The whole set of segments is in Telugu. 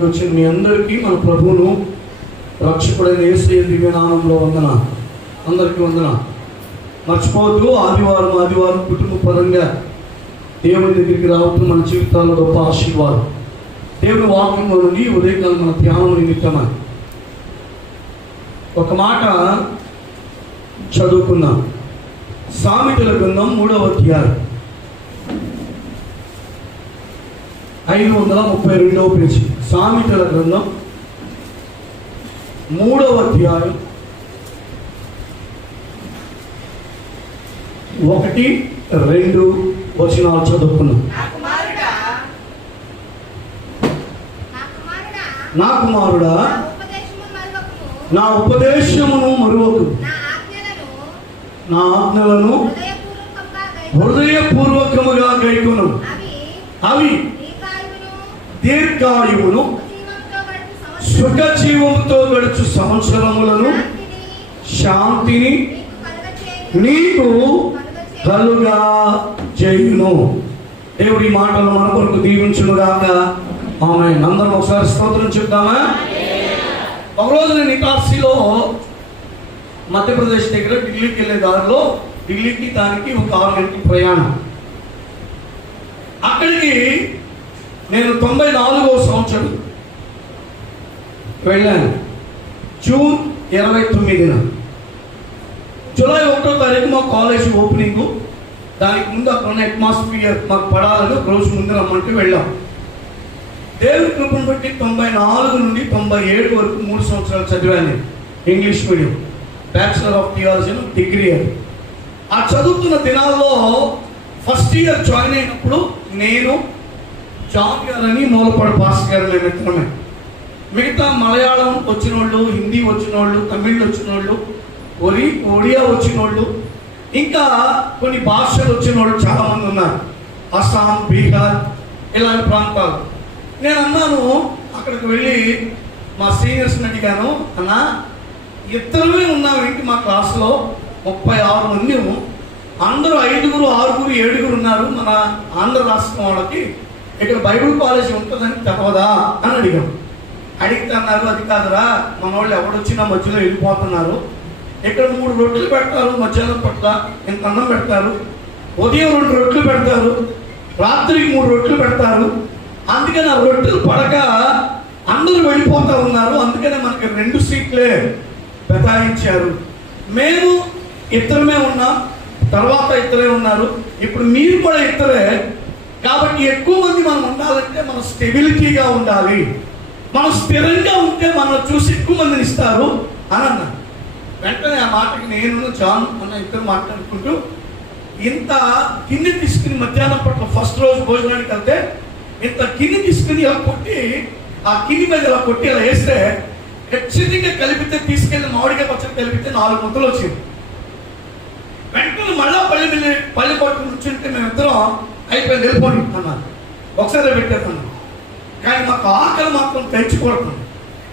ఆరాధనకు వచ్చిన మీ అందరికీ మన ప్రభువును రక్షకుడైన యేసయ్య దివ్య నామములో వందనాలు. అందరికీ వందనాలు. మర్చిపోవద్దు, ఆదివారం కుటుంబ పరంగా దేవుని దగ్గరికి రావటం మన జీవితాల్లో గొప్ప ఆశీర్వాదం. దేవుని వాక్యంలో నుండి ఉదయకాలం మన ధ్యానం నిమిత్తమై ఒక మాట చదువుకున్నాం. సామెతల గ్రంథం 3వ అధ్యాయం 532వ పేజీ. సామెతల గ్రంథం 3వ అధ్యాయం 1-2 వచనాలు చదువుకున్నాం. నా కుమారుడా, నా ఉపదేశమును మరువకు, నా ఆజ్ఞలను హృదయపూర్వకముగా గైకొను. అవి దీర్ఘాయువును, సుఖజీవంతో గడుచు సంవత్సరములను, శాంతిని నీకు కలుగా చేయును. దేవుడి మాటలు మన కొరకు దీవించునుగాక. ఆమేన్. అందరం ఒకసారి స్తోత్రం చెప్తామా? ఒకరోజు నేను కాశీలో మధ్యప్రదేశ్ దగ్గర ఢిల్లీకి వెళ్ళే దారిలో, ఢిల్లీకి దానికి ఒక 6 గంటల ప్రయాణం. అక్కడికి నేను 94వ సంవత్సరం వెళ్ళాను. జూన్ 29న. జూలై 1వ తారీఖు మా కాలేజ్ ఓపెనింగ్. దానికి ముందు అక్కడ ఉన్న అట్మాస్ఫియర్ మాకు పడాలని ఒక రోజు ముందు రమ్మంటే వెళ్ళాం. దేవుని కృపను బట్టి 94 నుండి 97 వరకు 3 సంవత్సరాలు చదివాను. English medium, bachelor of theology, degree. ఆ చదువుతున్న దినాల్లో ఫస్ట్ ఇయర్ జాయిన్ అయినప్పుడు నేను, జాన్ గారని, మూలపాడు పాస్టర్ గారు మేము మిత్రమే. మిగతా మలయాళం వచ్చిన వాళ్ళు, హిందీ వచ్చిన వాళ్ళు, తమిళ్ వచ్చిన వాళ్ళు, ఒడియా వచ్చిన వాళ్ళు, ఇంకా కొన్ని భాషలు వచ్చిన వాళ్ళు చాలామంది ఉన్నారు. అస్సాం, బీహార్ ఇలాంటి ప్రాంతాలు. నేను అన్నాను, అక్కడికి వెళ్ళి మా సీనియర్స్ని అడిగాను, అన్నా ఇద్దరమే ఉన్నాం ఏంటి మా క్లాస్లో, 36 మంది, అందరూ 5, 6, 7 ఉన్నారు మన ఆంధ్ర రాష్ట్రం వాళ్ళకి, ఇక్కడ బైబిల్ కాలేజీ ఉంటుందని తెలవదా అని అడిగాం. అడిగితే అన్నారు, అది కాదురా, మన వాళ్ళు ఎవడొచ్చినా మధ్యలో వెళ్ళిపోతున్నారు, ఇక్కడ 3 రొట్టెలు పెడతారు, మధ్యాహ్నం పట్ల ఇంత అన్నం పెడతారు, ఉదయం 2 రొట్టెలు పెడతారు, రాత్రికి 3 రొట్టెలు పెడతారు, అందుకని ఆ రొట్టెలు పడక అందరూ వెళ్ళిపోతూ ఉన్నారు, అందుకనే మనకి 2 సీట్లే బతాయించారు. మేము ఇద్దరమే ఉన్నాం, తర్వాత ఇద్దరే ఉన్నారు, ఇప్పుడు మీరు కూడా ఇద్దరే, కాబట్టి ఎక్కువ మంది మనం ఉండాలంటే మనం స్టెబిలిటీగా ఉండాలి, మనం స్థిరంగా ఉంటే మనం చూసి ఎక్కువ మందిని ఇస్తారు అని అన్నారు. వెంటనే ఆ మాటకి నేను, జాన్ అన్న ఇద్దరు మాట్లాడుకుంటూ ఇంత గిన్నె తీసుకుని మధ్యాహ్నం పట్ల ఫస్ట్ రోజు భోజనానికి వెళ్తే ఇంత గిన్నె తీసుకుని ఇలా కొట్టి, ఆ గిన్నె మీద ఇలా కొట్టి ఇలా వేస్తే ఖచ్చితంగా కలిపితే, తీసుకెళ్ళి మామిడికాయ పచ్చడి కలిపితే 4 ముద్దలు వచ్చింది. వెంటనే మళ్ళా పల్లి పట్టుకుని కూర్చుంటే మేమిద్దరం అయిపోయింది, వెళ్ళిపోండి అన్నారు. ఒకసారి పెట్టేస్తాను, కానీ మాకు ఆకలి మాత్రం తెచ్చుకోవడం.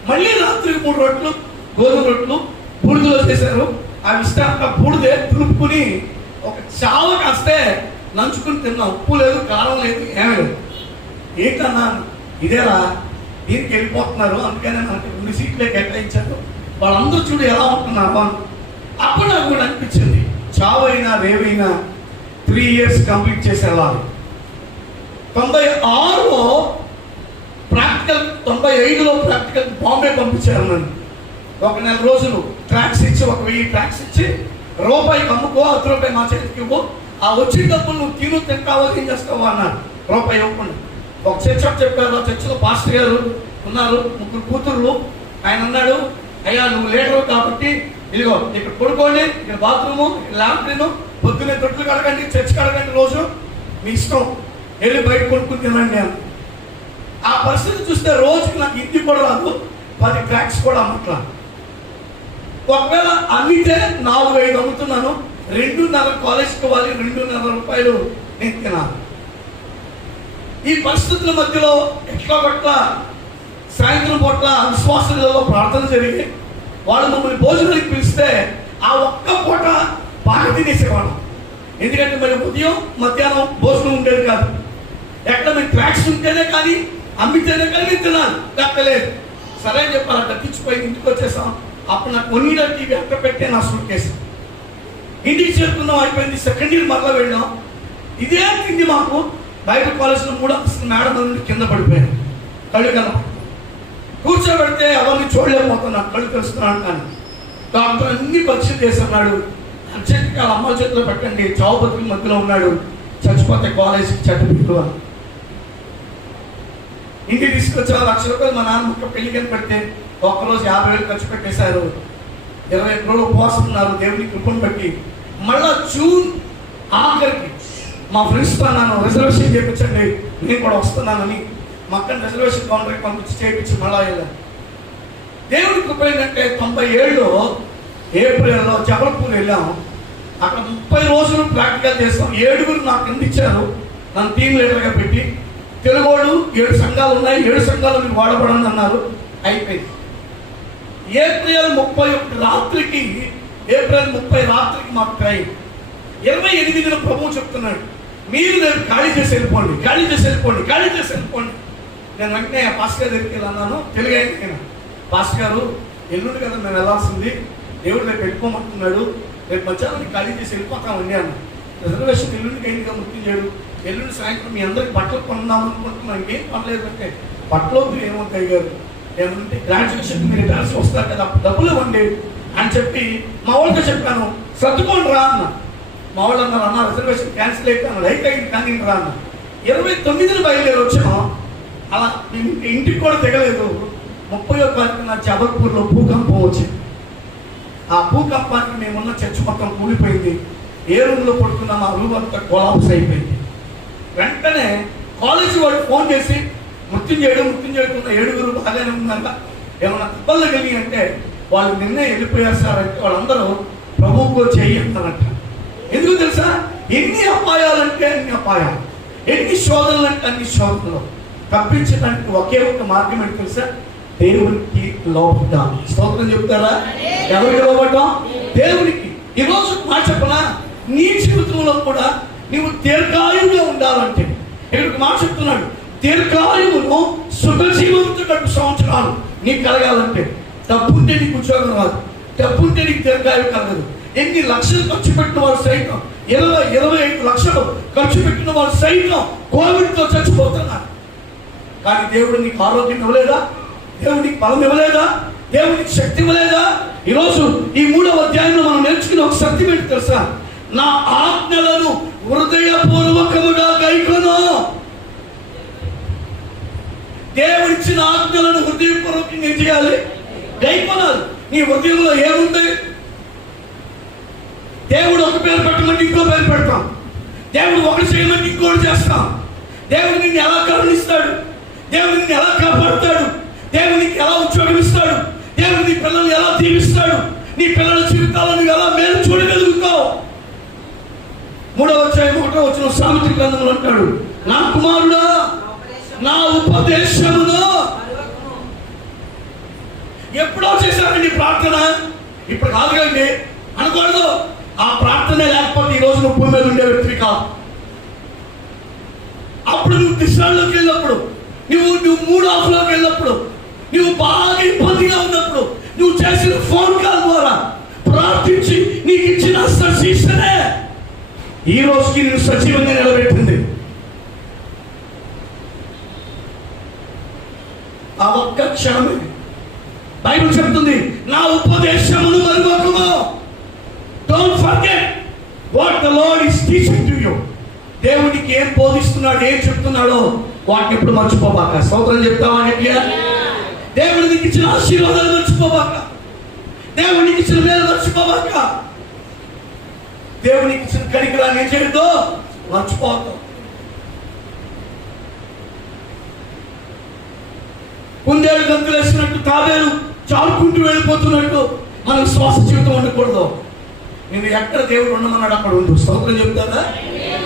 మళ్ళీ రాత్రికి 3 రొట్టెలు, గోధుమ రొట్టెలు బూడిదలో చేశారు. అవి ఇష్టాంత బూడిదే తులుపుకుని ఒక చావ కాస్తే నంచుకుని తిన్నాం. ఉప్పు లేదు, కారం లేదు, ఏమీ లేదు. ఏంటన్నా ఇదేరా, దీనికి వెళ్ళిపోతున్నారు, అందుకనే నాకు 2 సీట్లే కేటాయించారు, వాళ్ళందరూ చూడు ఎలా ఉంటున్నారు. అప్పుడు నాకు కూడా అనిపించింది, చావైనా రేవైనా 3 ఇయర్స్ కంప్లీట్ చేసి వెళ్ళాలి. 96లో ప్రాక్టికల్, 95లో ప్రాక్టికల్ బాంబే పంపించారు నన్ను. 1 నెల రోజులు ట్రాక్స్ ఇచ్చి, 1000 ట్రాక్స్ ఇచ్చి, రూపాయికి అమ్ముకో, ₹10 మా చేతికి ఇవ్వు, ఆ వచ్చిన డబ్బులు నువ్వు తింటావో ఏం చేస్తావో అన్నారు. రూపాయి ఇవ్వకుండా ఒక చర్చ్ చెప్పారు. ఆ చర్చిలో పాస్టర్ గారు ఉన్నారు, 3 కూతుర్లు. ఆయన అన్నాడు, అయ్యా నువ్వు లీడరు కాబట్టి ఇదిగో ఇక్కడ పడుకోండి, ఇక్కడ బాత్రూము, ఇక్కడ ల్యాంట్రీను, పొద్దున్నే తొట్లు కడగండి, చర్చ్ కడగండి, రోజు మీ ఇష్టం, వెళ్ళి బయట కొనుక్కుని తినండి అని. ఆ పరిస్థితి చూస్తే రోజుకి నాకు ఇంటి కూడా రాదు, 10 ట్రాక్స్ కూడా అమ్మట్లా. ఒకవేళ అమ్మితే 4-5 అమ్ముతున్నాను, 2.5 కాలేజ్కి ఇవ్వాలి, ₹2.5 నేను తినాలి. ఈ పరిస్థితుల మధ్యలో ఎట్లా పట్ల సాయంత్రం పూట్ల విశ్వాసంలో ప్రార్థన జరిగి వాళ్ళు మమ్మల్ని భోజనానికి పిలిస్తే ఆ ఒక్క పూట బాగా తినేసేవాళ్ళం. ఎందుకంటే మరి ఉదయం మధ్యాహ్నం భోజనం ఉండేది కాదు. ఎక్కడ మేము ట్రాక్స్ ఉంటేనే కానీ అమ్మితేనే కానీ తినాలి, లేకపోలేదు. సరే అని చెప్పాలి. అట్లా తెచ్చిపోయి ఇంటికి వచ్చేసాం. అప్పుడు నాకు కొన్నిడా టీవీ అట్ట పెట్టే నా సూట్ కేసు. ఇంటికి చేరుకున్నాం, అయిపోయింది. సెకండ్ ఇయర్ మరలా వెళ్ళాం. ఇదే తిండి మాకు బయట కాలేజ్లో 3 అంతస్తుల మేడం నుండి కింద పడిపోయాను. కళ్ళు కనప కూర్చోబెడితే ఎవరిని చూడలేకపోతున్నాను, కళ్ళు తెలుస్తున్నాను. కానీ డాక్టర్ అన్ని పరీక్షలు చేసి అన్నాడు, అర్జెంట్గా వాళ్ళ అమ్మ చేతిలో పెట్టండి, చావు బతుకుల మధ్యలో ఉన్నాడు, చచ్చిపోతే కాలేజీకి చెట్టు అని. ఇంటికి తీసుకొచ్చి 1 లక్ష రూపాయలు మా నాన్న ముక్క పెళ్లికని పెడితే ఒక్కరోజు 50,000 ఖర్చు పెట్టేశారు. 21 రోజులు ఉపవాసం ఉన్నారు దేవుని కృపను బట్టి. మళ్ళా జూన్ ఆఖరికి మా ఫ్రెండ్స్తో అన్నాను, రిజర్వేషన్ చేయించండి, నేను కూడా వస్తున్నానని. మా అక్కని రిజర్వేషన్ కౌంటర్కి పంపించి చేయించి మళ్ళా వెళ్ళాను. దేవుని కృప ఏంటంటే 97లో ఏప్రిల్లో జబల్పూర్ వెళ్ళాము. అక్కడ 30 రోజులు ప్రాక్టికల్ చేస్తాం. 7 నాకు కింద ఇచ్చారు, నన్ను టీమ్ లీడర్గా పెట్టి. తెలుగోడు 7 సంఘాలు ఉన్నాయి, 7 సంఘాలు మీకు వాడబడని అన్నారు. అయిపోయింది. ఏప్రిల్ 30 రాత్రికి మాకు ట్రైన్. 28న ప్రభువు చెప్తున్నాడు, మీరు నేను ఖాళీ చేసి వెళ్ళిపోండి. నేను వెంటనే పాస్టర్ గారి దగ్గరికి వెళ్ళాను. తెలుగు ఆయన, పాస్టర్ గారు ఎల్లుండి కదా మేము వెళ్ళాల్సింది, దేవుడు రేపు వెళ్ళిపోమంటున్నాడు, రేపు మధ్యాహ్నం ఖాళీ చేసి వెళ్ళిపోతామండి అన్న. రిజర్వేషన్ ఎల్లుండికి అయిందిగా ముక్తి చేయడు. ఎల్లుండి సాయంత్రం మీ అందరికి బట్టలు కొందాం అనుకుంటున్నాం, ఇంకేం పర్లేదు అంటే బట్టలు ఏమవుతాయి గారు, ఏమంటే గ్రాడ్యుయేషన్ మీరు డాన్స్ వస్తారు కదా, డబ్బులు ఇవ్వండి అని చెప్పి మా వాళ్ళతో చెప్పాను. సర్దుకోండి రా అన్న. మా వాళ్ళు అన్నారు, అన్న రిజర్వేషన్ క్యాన్సిల్ అయిపోయినాడు, అయితే కానీ రా అన్న. 29న బయలుదేరి వచ్చాము. అలా మేము ఇంటికి కూడా తెగలేదు. 31వ తారీఖున జబల్పూర్లో భూకంపం వచ్చింది. ఆ భూకంపానికి మేమున్న చర్చ్ మొత్తం కూలిపోయింది. ఏ రూమ్లో పడుకున్నాం ఆ రూమ్ అంతా కొలాప్స్ అయిపోయింది. వెంటనే కాలేజీ వాళ్ళు ఫోన్ చేసి మృత్యుం చేయకుండా 7 బాగానే ఉన్నాక ఏమన్నా దెబ్బలు కలిగి అంటే వాళ్ళు నిన్నే వెళ్ళిపోయారు సార్ అంటే వాళ్ళందరూ ప్రభువుకు చేయంటారంట. ఎందుకు తెలుసా? ఎన్ని అపాయాలంటే అన్ని అపాయాలు, ఎన్ని శోధనలు అంటే అన్ని శోధనలు. తప్పించడానికి ఒకే ఒక మార్గం ఏంటి తెలుసా? దేవునికి లోపడ్డాం. స్తోత్రం చెప్తారా? ఎవరికి లోపడ్డాం? దేవునికి. ఈరోజు మాట చెప్పనా, నీ జీవితంలో కూడా నీవు దీర్ఘాయువుగా ఉండాలంటే ఇక్కడ మాట చెప్తున్నాడు, దీర్ఘాయువును సుఖజీవంతో గడుపు సంవత్సరాలు నీకు కలగాలంటే. డబ్బుంటే నీకు ఉద్యోగం రాదు, డబ్బుంటే నీకు దీర్ఘాయువు కలగదు. ఎన్ని లక్షలు ఖర్చు పెట్టిన వారు సైతం, 25 లక్షలు ఖర్చు పెట్టిన వారు సైతం కోవిడ్తో చచ్చిపోతున్నారు. కానీ దేవుడు నీకు ఆరోగ్యం ఇవ్వలేదా? దేవుడు నీకు బలం ఇవ్వలేదా? దేవునికి శక్తి ఇవ్వలేదా? ఈరోజు ఈ 3వ అధ్యాయంలో మనం నేర్చుకునే ఒక సత్యం ఏంటి తెలుసా? నా ఆజ్ఞలను హృదయపూర్వకముగా గైకొను. దేవుడిచ్చిన ఆజ్ఞలను హృదయపూర్వకంగా ఏం చేయాలి? గైకొనాలి. నీ హృదయంలో ఏముంది? దేవుడు ఒక పేరు పెట్టమంటే ఇంకో పేరు పెడతాం, దేవుడు ఒకటి చేయమంటే ఇంకోటి చేస్తాం. దేవుడు నిన్ను ఎలా కరుణిస్తాడు, దేవుడు నిన్ను ఎలా కాపాడుతాడు, దేవుడు నీకు ఎలా ఉద్యోగం ఇస్తాడు, దేవుడు నీ పిల్లల్ని ఎలా దీవిస్తాడు, నీ పిల్లల జీవితాలను ఎలా మేలు చూడగలుగుతావు. 3వ అధ్యాయం 1వ వచనం సామెతల గ్రంథంలో అంటాడు, నా కుమారుడా నా ఉపదేశమును. ఎప్పుడో చేశారండి ప్రార్థన, ఇప్పుడు కాదుగండి అనకూడదు. ఆ ప్రార్థన లేకపోతే ఈ రోజు నువ్వు భూమి మీద ఉండే వ్యక్తి కాదు. అప్పుడు నువ్వు దిశాల్లోకి వెళ్ళినప్పుడు, నువ్వు 3 ఆఫ్లోకి వెళ్ళినప్పుడు, నువ్వు బాగా ఇబ్బందిగా ఉన్నప్పుడు నువ్వు చేసిన ఫోన్ కాల్ ద్వారా ప్రార్థించి నీకు ఇచ్చిన సజీషనే ఈ రోజుకి నేను సజీవంగా నిలబెట్టింది. ఆ ఒక్క క్షణమే బైబిల్ చెప్తుంది, నా ఉపదేశమును మరువకుము. Don't forget what the Lord is teaching to you. దేవునికి ఏం బోధిస్తున్నాడు, ఏం చెప్తున్నాడో వాటిని ఎప్పుడు మర్చిపోబాక. స్తోత్రం చెప్తావా? దేవుడు నీకు ఇచ్చిన ఆశీర్వాదాలు మర్చిపోబాక, దేవుడికి ఇచ్చిన మేలు మర్చిపోబాక, దేవునికి ఇచ్చిన కనికరాన్ని ఏం చేయొద్దు, మర్చిపోతాం. కుందేలు గంతులు వేసినట్టు, తాబేలు చాలుకుంటూ వెళ్ళిపోతున్నట్టు మన శ్వాస జీవితం ఉండకూడదు. నేను ఎక్కడ దేవుడు ఉండమన్నాడు అక్కడ ఉండు. స్తోత్రం చెప్తారా?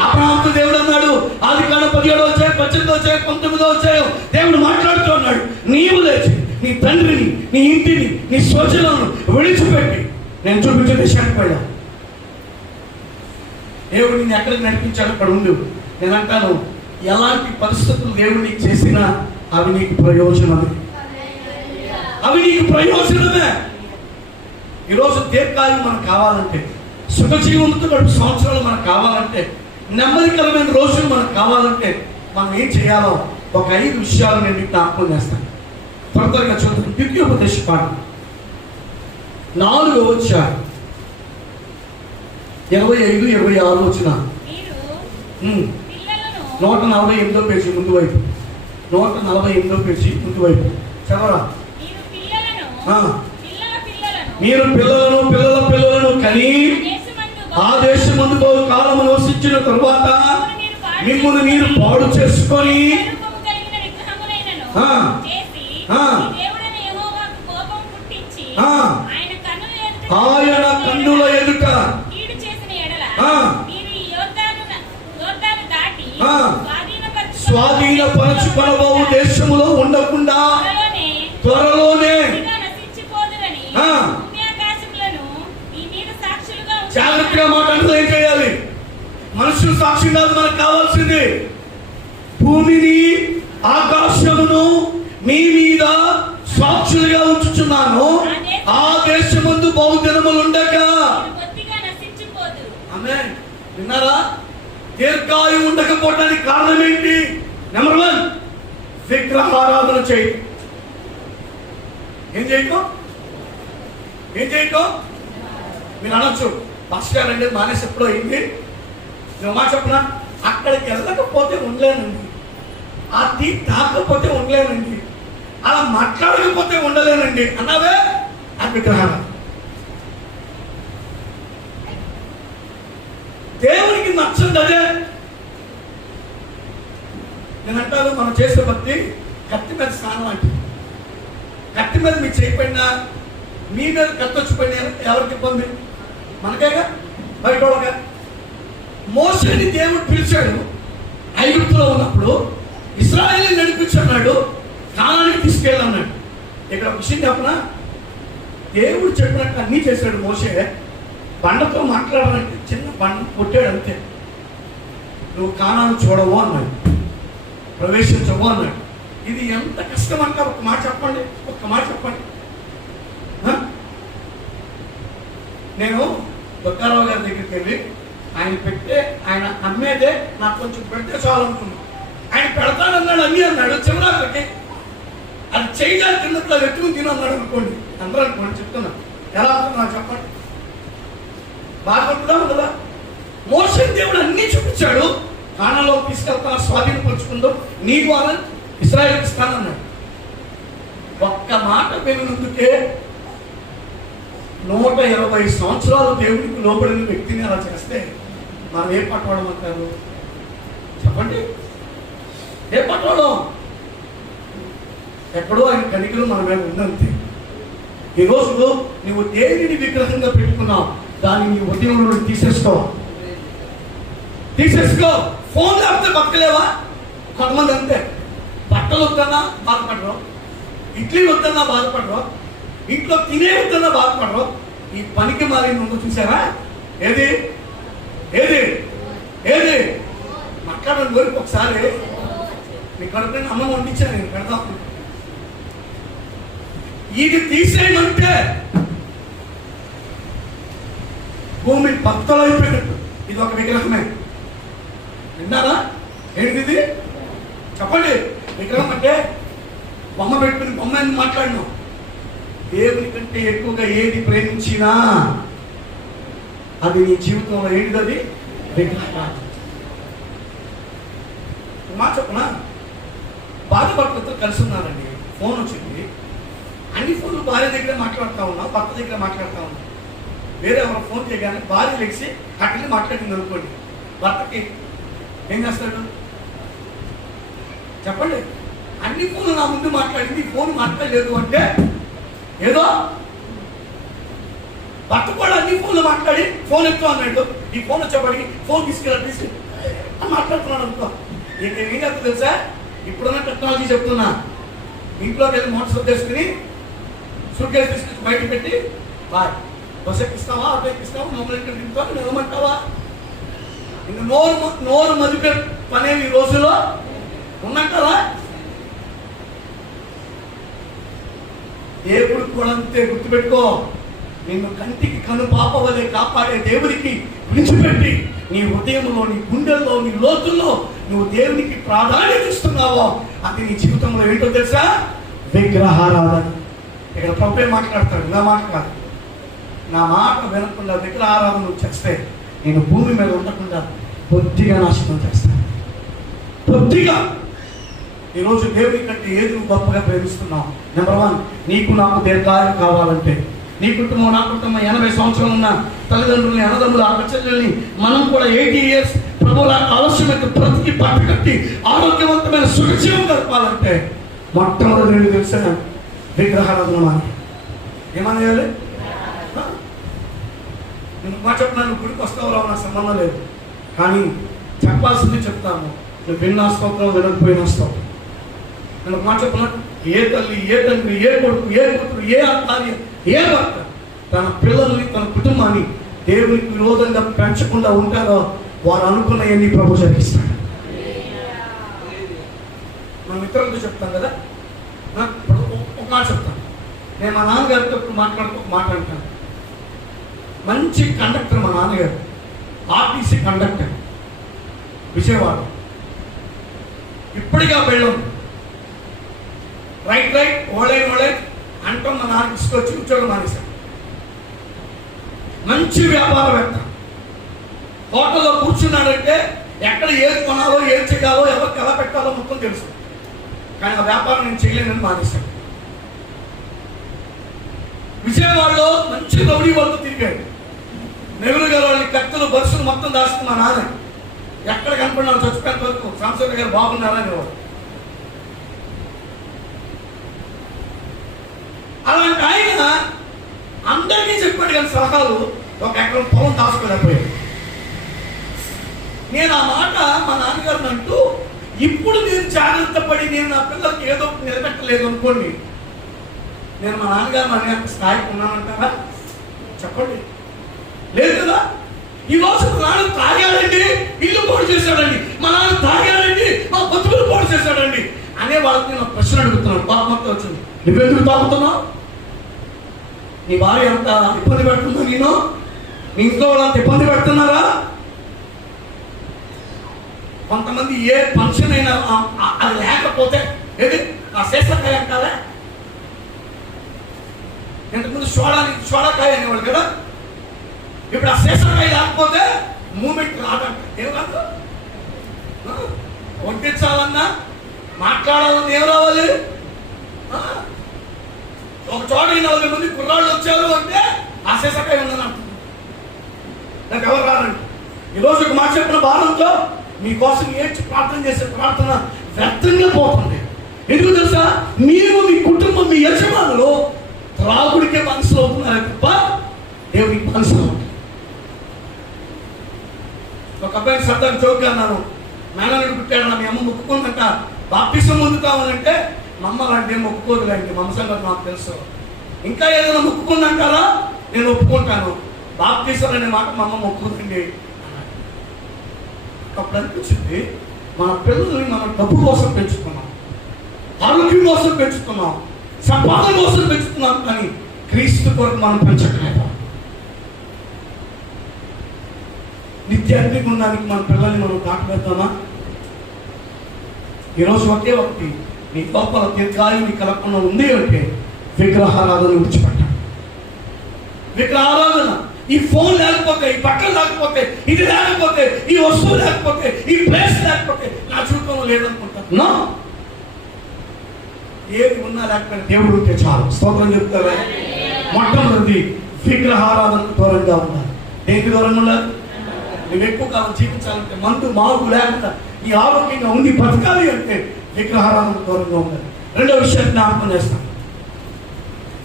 అబ్రహాముతో దేవుడు అన్నాడు, ఆదికాండం 17వ అధ్యాయం 18వ అధ్యాయం 19వ అధ్యాయం దేవుడు మాట్లాడుతూ అన్నాడు, నీవు లేచి నీ తండ్రిని, నీ ఇంటిని, నీ స్వజనులను విడిచిపెట్టి నేను చూపించే దేశానికి వెళ్ళా. దేవుడు నిన్ను ఎక్కడికి నడిపించాడు అక్కడ ఉండు. నేను అంటాను, ఎలాంటి పరిస్థితులు దేవుడు నీకు చేసినా అవి నీకు ప్రయోజనమే. అవి నీకు ప్రయోజనమే. ఈరోజు దీర్ఘాయువు మనకు కావాలంటే, సుఖజీవంతో గడుపు సంవత్సరాలు మనకు కావాలంటే, నెమ్మదికరమైన రోజులు మనకు కావాలంటే మనం ఏం చేయాలో ఒక 5 విషయాలు నేను మీకు జ్ఞాపకం చేస్తాను. త్వరగా చూద్దాం. ద్వితీయోపదేశ కాండం 4వ అధ్యాయం 25-26 వచ్చిన 148వ పేజీ ముందు వైపు, 148వ పేజీ ముందు వైపు చదవరా. మీరు పిల్లలను పిల్లల పిల్లలను కని ఆ దేశమందు బహు కాలం నివసించిన తరువాత మిమ్మల్ని మీరు పాడు చేసుకొని ఆయన కన్నుల ఎదుట స్వాధీనపరచుకొనబోవు దేశములో ఉండకుండా త్వరలోనే జాగ్రత్తగా మాట్లాడుతూ ఏం చేయాలి? మనుషులు సాక్షి కాదు మనకు కావాల్సింది. భూమిని ఆకాశమును మీ మీద సాక్షులుగా ఉంచుచున్నాను. ఆ దేశమందు బహుదినములు ఉండక. ఆమేన్. విన్నారా? దీర్ఘాయువు ఉండకపోవడానికి కారణం ఏంటి? నెంబర్ 1, విగ్రహారాధన చేయి. ఏం చేయకో మీరు అనొచ్చు, పాస్టర్ అంటే మానేసి ఎప్పుడో అయింది. నేను మాట చెప్పనా, అక్కడికి వెళ్ళకపోతే ఉండలేనండి, ఆ టీ తాకపోతే ఉండలేనండి, అలా మాట్లాడకపోతే ఉండలేనండి అన్నావే ఆ విగ్రహాలు. దేవునికి నచ్చదు అదే. నేను అంటాను, మనం చేసే భక్తి కత్తి మీద స్నానం అంటే, కత్తి మీద మీకు చేయకపోయినా మీ మీద కత్తి వచ్చిపోయినా ఎవరికి ఇబ్బంది? మనకేగా, బయట వాళ్ళగా. మోసేని దేవుడు పిలిచాడు ఐగుప్తులో ఉన్నప్పుడు, ఇశ్రాయేలుని నడిపించన్నాడు, కానానికి తీసుకెళ్ళన్నాడు. ఇక్కడ ఒక విషయం చెప్పనా, దేవుడు చెప్పినట్టు అన్నీ చేశాడు మోసే. బండతో మాట్లాడాలంటే చిన్న బండ కొట్టాడు అంతే. నువ్వు కానాను చూడవు అన్నాడు, ప్రవేశించవు అన్నాడు. ఇది ఎంత కష్టం అంటారు? ఒక మాట చెప్పండి. నేను దుర్గారావు గారి దగ్గరికి వెళ్ళి ఆయన అమ్మేదే నాకు కొంచెం పెడితే చాలు అనుకున్నాను. ఆయన పెడతానన్నాడు, అన్నీ అన్నాడు. చివరికి అది చేయడానికి కిందట్లో అది ఎత్తుకుని తినన్నాడు అనుకోండి. అందరూ అనుకోండి, చెప్తున్నా. ఎలా అనుకున్నా చెప్పండి, బాగుంటుందా ఉండదా? మోసే దేవుడు అన్నీ చూపించాడు. కానాలో తీసుకెళ్తా, స్వాధీనపరుచుకుందో, నీ ద్వారా ఇశ్రాయేలుకి ఇస్తానన్నాడు. ఒక్క మాట విన్నందుకే 120 సంవత్సరాలు దేవుడికి లోబడిన వ్యక్తిని అలా చేస్తే మనం ఏ పట్టవడం అంటారు చెప్పండి? ఏ పట్టవడం? ఎక్కడో ఆయన కనికలు మన మీద ఉందంతే. ఈరోజు నువ్వు దేనిని విగ్రహంగా పెట్టుకున్నావు, దాన్ని నీ ఉదయంలో తీసేసుకో. ఫోన్ లేకపోతే బతకలేవా? కొంతమంది అంతే. బట్టలు వద్దన్నా బాధపడరు, ఇడ్లీ వద్దన్నా బాధపడరు, ఇంట్లో తినే వద్దన్నా బాధపడరు. ఈ పనికి మారి ముందు చూసారా? ఏది మాట్లాడని వరకు ఒకసారి మీ కడుపుని అమ్మ వండించాను, నేను పెడదాం. ఇది తీసేయమంటే భూమి బద్దలైపోయినట్టు. ఇది ఒక విగ్రహమే. విన్నారా? ఏంటిది చెప్పండి. విగ్రహం అంటే బొమ్మ పెట్టుకుని బొమ్మ అని మాట్లాడినాం. దేవుని కంటే ఎక్కువగా ఏది ప్రేమించినా అది నీ జీవితంలో ఏంటిది? విగ్రహం. మా చెప్పనా, భార్యాభర్తలతో కలిసి ఉన్నారండి, ఫోన్ వచ్చింది. అన్ని ఫోన్లు భార్య దగ్గర మాట్లాడుతూ ఉన్నాం, భర్త దగ్గర మాట్లాడుతూ ఉన్నాం. వేరే ఎవరు ఫోన్ చేయగానే భార్య లెగిసి అట్లనే మాట్లాడింది అనుకోండి, భర్తకి ఏం చేస్తాడు చెప్పండి? అన్ని ఫోన్లు నా ముందు మాట్లాడింది, ఈ ఫోన్ మాట్లాడలేదు అంటే ఏదో. భర్త కూడా అన్ని ఫోన్లు మాట్లాడి ఫోన్ ఎత్తు అన్నాడు. ఈ ఫోన్ వచ్చేప్పటికి ఫోన్ తీసుకెళ్ళి మాట్లాడుతున్నాడు అనుకో. ఏం చేస్తా తెలుసా? ఇప్పుడున్న టెక్నాలజీ చెప్తున్నా. ఇంట్లోకి వెళ్ళి మోటార్ సర్దేసుకుని సూట్కేస్ తీసుకొచ్చి బయట పెట్టి, బాయ్ బస్ ఎక్కిస్తావా, ఆటో ఎక్కిస్తావా, మమ్మల్ని ఇక్కడ దింపుతావా, నిలమంటావా? ఇంకా నోరు మదిపే పనేవి ఈ రోజులో ఉన్నంటారా? దేవుడు కూడా అంతే, గుర్తుపెట్టుకో. నిన్ను కంటికి కను పాప వలె కాపాడే దేవుడికి విడిచిపెట్టి నీ హృదయంలో, నీ గుండెల్లో, నీ లోతుల్లో నువ్వు దేవునికి ప్రాధాన్యత ఇస్తున్నావో అది నీ జీవితంలో ఏంటో తెలుసా? విగ్రహారాధన. ఇక్కడ ప్రభువే మాట్లాడతాడు, నా మాట కాదు. నా మాట వినకుండా విగ్రహారాధన నువ్వు చేస్తే నేను భూమి మీద ఉండకుండా బొత్తిగా నాశనం చేస్తాను. బొత్తిగా. ఈరోజు దేవుడి కంటే ఏది నువ్వు గొప్పగా ప్రేమిస్తున్నావు? నెంబర్ 1, నీకు నాకు దీర్ఘాయువు కావాలంటే, నీ కుటుంబం నా కుటుంబం 80 సంవత్సరాలు ఉన్న తల్లిదండ్రుల్ని, అన్నదమ్ములు, అక్కచెల్లెల్ని మనం కూడా 80 years ప్రభువుల ఆలస్యమైతే బ్రతికి పట్టుకట్టి ఆరోగ్యవంతమైన సుఖజీవం గడపాలంటే మొట్టమొదటి నేను తెలిసిన విగ్రహారాధన మాని. ఏమని చేయాలి? నేను మా చెప్తున్నాను, గుడికి వస్తావు రావు నాకు సంబంధం లేదు, కానీ చెప్పాల్సింది చెప్తాను. నువ్వు విన్నా స్తోత్రం, వినకపోయినా స్తోత్రం. నేను మాట చెప్తున్నాను, ఏ తల్లి, ఏ తండ్రి, ఏ కొడుకు, ఏ కూతురు, ఏ భార్య, ఏ భర్త తన పిల్లల్ని, తన కుటుంబాన్ని దేవునికి విరోధంగా పెంచకుండా ఉంటారో వారు అనుకున్నవన్నీ ప్రభు జరిగిస్తాడు. మనం ఇతరులతో చెప్తాం కదా. ఒక మాట చెప్తాను. నేను మా నాన్నగారితో మాట్లాడతాను. మంచి కండక్టర్ మా నాన్నగారు, ఆర్టీసీ కండక్టర్, విజయవాడ. ఇప్పటిగా వెళ్ళాం. రైట్ ఓలే అంటాం. మా నాన్న తీసుకొచ్చి ఉద్యోగం మానేశాను. మంచి వ్యాపారవేత్త. హోటల్లో కూర్చున్నాడంటే ఎక్కడ ఏది కొనాలో, ఏది చేయాలో, ఎవరికి ఎలా పెట్టాలో మొత్తం తెలుసు. కానీ ఆ వ్యాపారం నేను చేయలేనని మానేశాను. విజయవాడలో మంచి రౌడీ వాళ్ళతో తిరిగాడు. నెహ్రూ గారు వాళ్ళని కత్తులు, బస్సులు మొత్తం దాచుకుని మా నాన్న ఎక్కడ కనపడినా చచ్చిపోయేంత వరకు సాంసర్ గారు బాగున్నారా అనేవాడు. అలాంటి ఆయన అందరికీ చెప్పాడు కానీ సలహాలు, ఒక ఎకరం పొలం దాచుకోలేకపోయాడు. నేను ఆ మాట మా నాన్నగారిని అంటూ, ఇప్పుడు నేను జాగ్రత్త పడి నేను నా పిల్లలకి ఏదో నిలబెట్టలేదు అనుకోండి, నేను మా నాన్నగారు అనే స్థాయికి ఉన్నానంటారా? చెప్పండి. లేదు కదా. ఈ రోజు మా నాన్న తాగాడండి, ఇల్లు పాడు చేశాడండి, మా నాన్న తాగాడండి, మా బతుకులు పాడు చేశాడండి అనే వాళ్ళకి నేను ప్రశ్న అడుగుతున్నాను. పాపంతో వచ్చింది, నువ్వెందుకు తాగుతున్నావు? నీ భార్య అంత ఇబ్బంది పెడుతుందో, నేను నీ ఇంట్లో వాళ్ళంత ఇబ్బంది పెడుతున్నారా? కొంతమంది ఏ ఫంక్షన్ అయినా అది లేకపోతే ఏది ఆ శేషకాయ అంటారా? ఇంతకుముందు సోడాకాయ అనేవాళ్ళు కదా. ఇప్పుడు ఆ శేషకాయ లేకపోతే మూమెంట్ రాదంట. ఏం కాదు, వడ్డించాలన్నా, మాట్లాడాలన్నా ఏం రావాలి? ఒక చోట 40 మంది కుర్రాళ్ళు వచ్చారు అంటే ఆ శేషకాయ ఉందని అంటుంది. నాకు ఎవరు రారండి. ఈరోజు ఒక మాట చెప్పిన భారంతో మీకోసం ఏడ్చి ప్రార్థన చేసే ప్రార్థన వ్యర్థంగా పోతుంది. ఎందుకు తెలుసా? మీరు, మీ కుటుంబం, మీ యజమానులు త్రాగుడికే మనసులో అవుతున్నారు తప్ప దేవుడికి మనసులో ఉంటుంది. ఒక అబ్బాయిని సరదాగా చౌక అన్నాను, మేనల్ని పుట్టాడు, నా మీ అమ్మ మొక్కుకుందంట బాప్టిజం పొందుతామనంటే, మా అమ్మ లాంటి ఏం మొక్కుకోదులేండి, మా అమ్మ సంగతి నాకు తెలుసు. ఇంకా ఏదైనా మొక్కుకుందంటారా? నేను ఒప్పుకుంటాను. బాప్టిజం అనే మాట మా అమ్మ మొక్కుకుందండి. అప్పుడు అనిపించింది, మన పిల్లల్ని మనం డబ్బు కోసం పెంచుతున్నాం, ఆరోగ్యం కోసం పెంచుతున్నాం, సంపాదన కోసం పెంచుతున్నాం, కానీ క్రీస్తు కొరకు మనం పెంచట్లేదు. నిత్య అగ్నిగుండానికి మన పిల్లల్ని మనం దాటవేద్దామా? ఈరోజు ఒకే ఒకటి, నీ గొప్పల దీర్ఘాయువు నీ కలగకుండా ఉంది అంటే విగ్రహారాధన విడిచిపెట్టాలి. విగ్రహారాధన, ఈ ఫోన్ లేకపోతే, ఈ బట్టలు లేకపోతే, ఇది లేకపోతే, ఈ వస్తువు లేకపోతే, ఈ ప్లేస్ లేకపోతే నా జీవితంలో లేదనుకుంటా. ఏది ఉన్నా లేకపోతే దేవుడు ఉంటే చాలు. స్తోత్రం చెప్తారా? మొట్టమొదటి విగ్రహారాధనకు దూరంగా ఉండాలి. దేనికి దూరంగా ఉండాలి? నువ్వు ఎక్కువ కాలం జీవించాలంటే, మందు మాకు లేకుండా ఈ ఆరోగ్యంగా ఉండి బతకాలి అంటే విగ్రహారాధనకు దూరంగా ఉండాలి. రెండో విషయాన్ని జ్ఞాపకం చేస్తాను.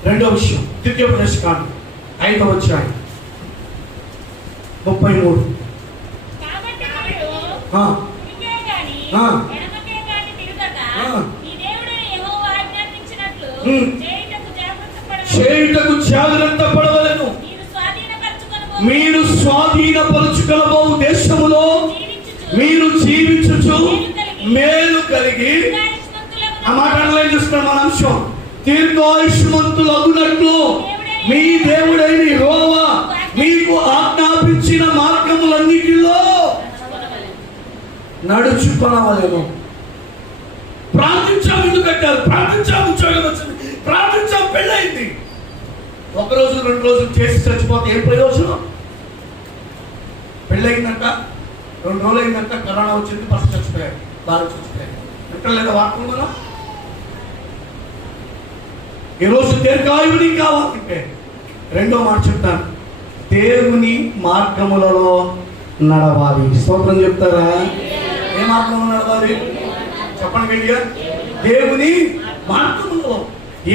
రెండో విషయం, ద్వితీయోపదేశకాండం 5వ అధ్యాయం 33. చేయుటకు జాగ్రత్త పడవలెను. మీరు స్వాధీనపరుచుకొనబో దేశములో మీరు జీవించుచు మేలు కలిగి, ఆ మాట అనలైన్ చూస్తున్న మన అంశం, దీర్ఘాయుష్మంతులు అగునట్లు మీ దేవుడైన యెహోవా మీకు ఆజ్ఞాపించిన మార్గములన్నిటిలో నడుచుకొనవలెను. ప్రార్థించాం, ఇల్లు కట్టారు, ప్రార్థించాం, ఉద్యోగం వచ్చింది, ప్రార్థించాం, పెళ్ళయింది. ఒక రోజు 2 రోజులు చేసి చచ్చిపోతే ఏం ప్రయోజనం? పెళ్ళయిందంట, 2 రోజులు అయిందంట, కరోనా వచ్చింది, ఫస్ట్ చచ్చిపోయాడు, బాగా చచ్చిపోయాడు. ఎక్కడ లేదా వార్తలు మనం? ఈరోజు దీర్ఘాయువుని కావాలంటే రెండో మాట చెప్తాను, దేవుని మార్గములలో నడవాలి. స్తోత్రం చెప్తారా? ఏ మార్గంలో నడవాలి చెప్పండి గట్టిగా. దేవుని మార్గంలో.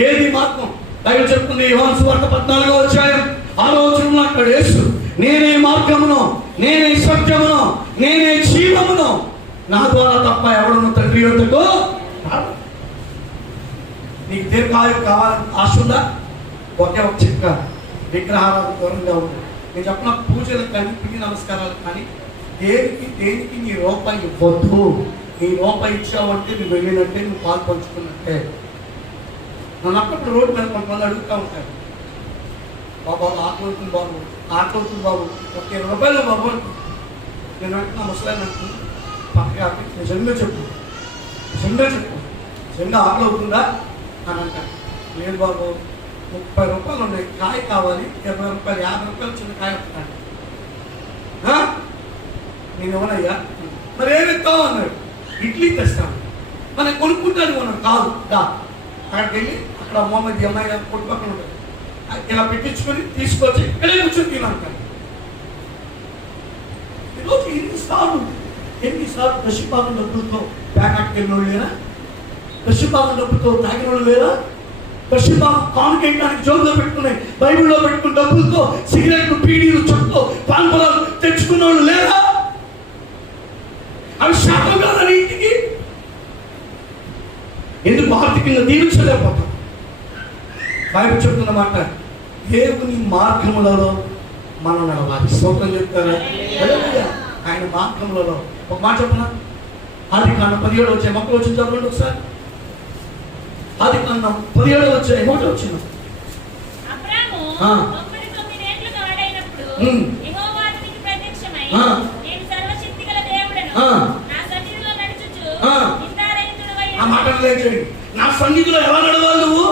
ఏది మార్గం? బైబిల్ చెప్తుంది, యోహాను సువార్త 14వ అధ్యాయం 6వ వచనంలో అక్కడ యేసు, నేనే మార్గమును, నేనే సత్యమును, నేనే జీవమును, నా ద్వారా తప్ప ఎవడును తండ్రి యొద్దకు రాడు. నీకు దీర్ఘాయువు కావాలని ఆశ ఉందా? ఒకే ఒక చిక్క, విగ్రహాలకు దూరంగా ఉంది. నేను చెప్పిన పూజలు కానీ, పిండి నమస్కారాలు కానీ దేనికి నీ రూపాయి ఇవ్వద్దు. నీ రూపాయి ఇచ్చావంటే నువ్వు వెళ్ళినట్టే, నువ్వు పాలు పంచుకున్నట్టే. నన్ను అప్పుడప్పుడు రోడ్డు మీద కొంతమంది అడుగుతూ ఉంటారు, బాబు ఆకలి అవుతుంది బాబు, ఆకలి అవుతుంది బాబు, ఒక 20 రూపాయలు బాబు అంటు. నేను అంటున్నా ముసలాన్ని అంటున్నా, పక్కగా నిజంగా చెప్పు, నిజంగా ఆకలి అవుతుందా అని అంటాను. లేదు బాబు 30 రూపాయలు ఉన్నాయి, కాయ కావాలి, 20 రూపాయలు, 50 రూపాయలు చిన్న కాయ వస్తున్నాడు. నేను ఎవరయ్యా, మరి ఏమి ఇస్తావు అన్నాడు. ఇడ్లీ తెస్తాను. మనం కొనుక్కుంటాను అన్నాడు. కాదు అక్కడికి వెళ్ళి అక్కడ మొహమ్మద్ అమ్మాయి గారు కొట్టు పక్కన ఉంటుంది, ఇలా పెట్టించుకొని తీసుకొచ్చి ఇక్కడే కూర్చొని తినంటాను. ఈరోజు ఎన్నిసార్లు దశపాదం డబ్బులతో ప్యాకెట్కి వెళ్ళిన వాళ్ళు లేరా? దశపాదం డబ్బులతో తాగిన వాళ్ళు లేరా? దశపాదం కానుకేయడానికి జోబులో పెట్టుకున్నాయి, బైబిల్లో పెట్టుకున్న డబ్బులతో సిగరెట్లు, పీడీలు, చుట్టూ పాన్ పొలాలు తెచ్చుకున్న వాళ్ళు లేరా? అవి శాపం కాదని ఇంటికి ఎందుకు ఆర్థికంగా దీవించలేకపోతాం? బైబిల్ చెప్తున్న మాట, దేవుని మార్గములలో మనం నడవాలి. స్తోత్రం చెప్తారా? ఆయన మార్గములలో. ఒక మాట చెప్పనా? ఆదికాండం 17వ అధ్యాయం మొక్కలు వచ్చింది చదవండి ఒకసారి. ఆదికాండం 17వ అధ్యాయం 1వ వచనం. ఆ మాటలు లేచండి. నా సన్నిధిలో ఎలా నడవాలి? నువ్వు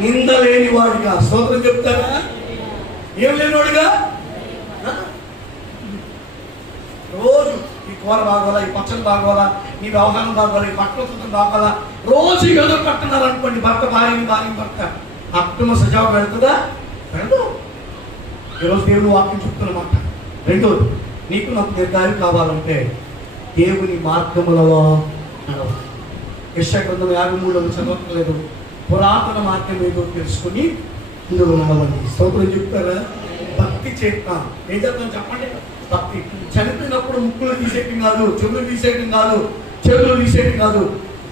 నిందలేని వాడిగా. స్తోత్రం చెప్తారా? ఏం లేనివాడిగా. రోజు ఈ కూర బాగోలా, ఈ పచ్చడి బాగోలా, నీ వ్యవహారం బాగోలా, ఈ పట్టణ బాగోలా, రోజు ఏదో కట్టున్నారు అనుకోండి, భర్త భార్యని భర్త ఆ కుటుంబ సజావు వెళ్తుందా? రెండు. ఈరోజు దేవుడు వాక్యం చెప్తున్నమాట. రెండోది, నీకు నాకు నిర్ధారణ కావాలంటే దేవుని మార్గములలో నడవాలి. యెషయా గ్రంథం 53లో చదవట్లేదు, పురాతన మార్గం ఏదో తెలుసుకుని ఇందులో నడవాలి. స్తోత్రం చెప్తారా? భక్తి చేద్దాం. ఏం చేద్దాం చెప్పండి? భక్తి. చనిపోయినప్పుడు ముక్కులు తీసేయటం కాదు, చెవులు తీసేయటం కాదు, చెవులు తీసేయటం కాదు,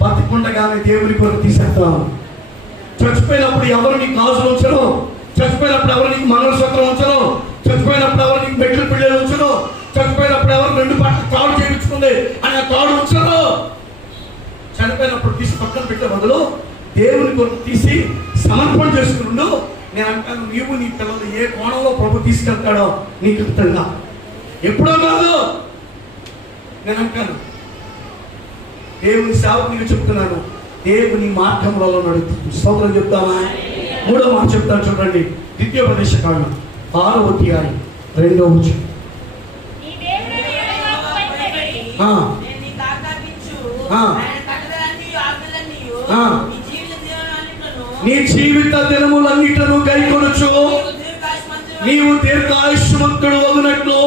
బతికుండగానే దేవుని కొరకు తీసేస్తాం. చచ్చిపోయినప్పుడు ఎవరు నీకు గాజులు ఉంచరు, చచ్చిపోయినప్పుడు ఎవరు నీకు మంగళసూత్రం ఉంచరు, చచ్చిపోయినప్పుడు ఎవరు నీకు మెట్లు పిల్లలు ఉంచరు, చచ్చిపోయినప్పుడు ఎవరు 2 పాటలు తాడు చేయించుకుంది అని ఆ తాడు ఉంచరు. చనిపోయినప్పుడు తీసి పక్కన పెట్టే బదులు దేవుని కొరకు తీసి సమర్పణ చేసుకుంటూ, నేను అంటాను, నీవు నీ పిల్లలు ఏ కోణంలో ప్రభు తీసుకెళ్తాడో నీకు చెప్తాడా? ఎప్పుడో కాదు. నేను అంటాను, దేవుని సేవకునికి చెప్తున్నాను, దేవుని మార్గంలో నడుస్తుంది. స్తోత్రం చెప్తావా? 3వ మాట చెప్తాను చూడండి. ద్వితీయోపదేశకాండం 6వ అధ్యాయం 2వ వచనం. నీ జీవిత దినములన్నిటను గైకొనొచ్చు, నీవు దీర్ఘాయుష్మంతుడు వగునట్లు.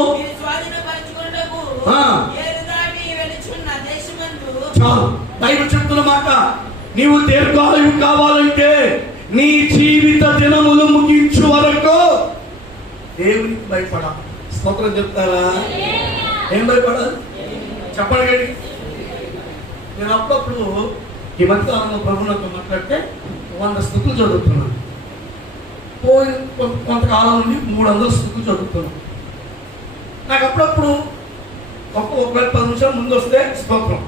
చాలు. బైబిల్ చెప్తున్న మాట, నీవు దీర్ఘాయువు కావాలంటే నీ జీవిత దినములు ముగించు వరకు దేవునికి భయపడాలి. స్తోత్రం చెప్తారా? ఏం భయపడాలి చెప్పండి. నేను అప్పుడప్పుడు ఈ మధ్యకాలంలో ప్రభుత్వంతో మాట్లాడితే 100 స్థుతులు చదువుతున్నాను. పోయిన కొంతకాలం నుండి 300 స్థుతులు చదువుతున్నాను. నాకు అప్పుడప్పుడు ఒకవేళ 10 నిమిషాలు ముందు వస్తే స్తోత్రం,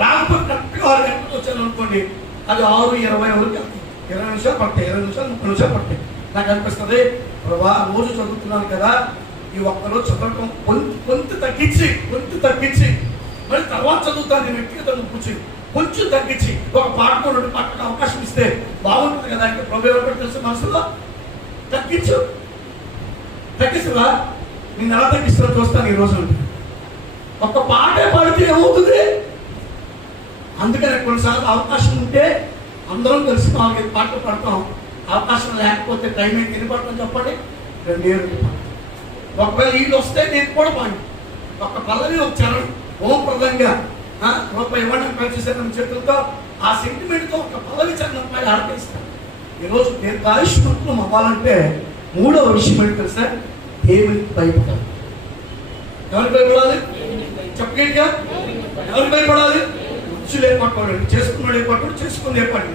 రాకపోతే కరెక్ట్గా 6 గంటలకు వచ్చాను అనుకోండి, అది 6:20 వరకు 20 నిమిషాలు పడతాయి, 20 నిమిషాలు 30 నిమిషాలు పడతాయి. నాకు అనిపిస్తుంది, ప్రభా రోజు చదువుతున్నాను కదా, ఈ ఒక్కరోజు చదవటం కొంచెం తగ్గించి మళ్ళీ తర్వాత చదువుతాను నేను వ్యక్తిగతంగా కూర్చొని కొంచెం తగ్గించి ఒక పాటకు 2 పాటకు అవకాశం ఇస్తే బాగుంటుంది కదా అంటే ప్రభు ఎవరు తెలుసు మనసులో తగ్గిస్తురా నేను ఎలా తగ్గిస్తున్నా చూస్తాను ఈ రోజు. ఒక పాటే పాడితే ఏమవుతుంది? అందుకని కొన్నిసార్లు అవకాశం ఉంటే అందరం కలిసి 4-5 పాటలు పడతాం. అవకాశం లేకపోతే టైం అయితే ఎన్ని పడతాం చెప్పండి? 2 ఒకవేళ వీళ్ళు వస్తే నేను కూడా పాడి ఒక పల్లవి ఒక చరణం ఓం ప్రదంగా రూపాయి ఇవ్వడం కలిసేసిన చేతులతో ఆ సెంటిమెంట్తో ఒక పల్లవి చరణం పాడి ఆడపిస్తాను. ఈరోజు దీర్ఘాయుష్మంతులం అవ్వాలంటే 3వ విషయం ఏంటి తెలుసా? దేవునికి భయపడాలి. ఎవరికి భయపడాలి? చెప్పగలిగా ఎవరికి భయపడాలి? మనుషులు ఏర్పడుకోండి, చేసుకున్నాడు ఏర్పడు, చేసుకుని ఏర్పడి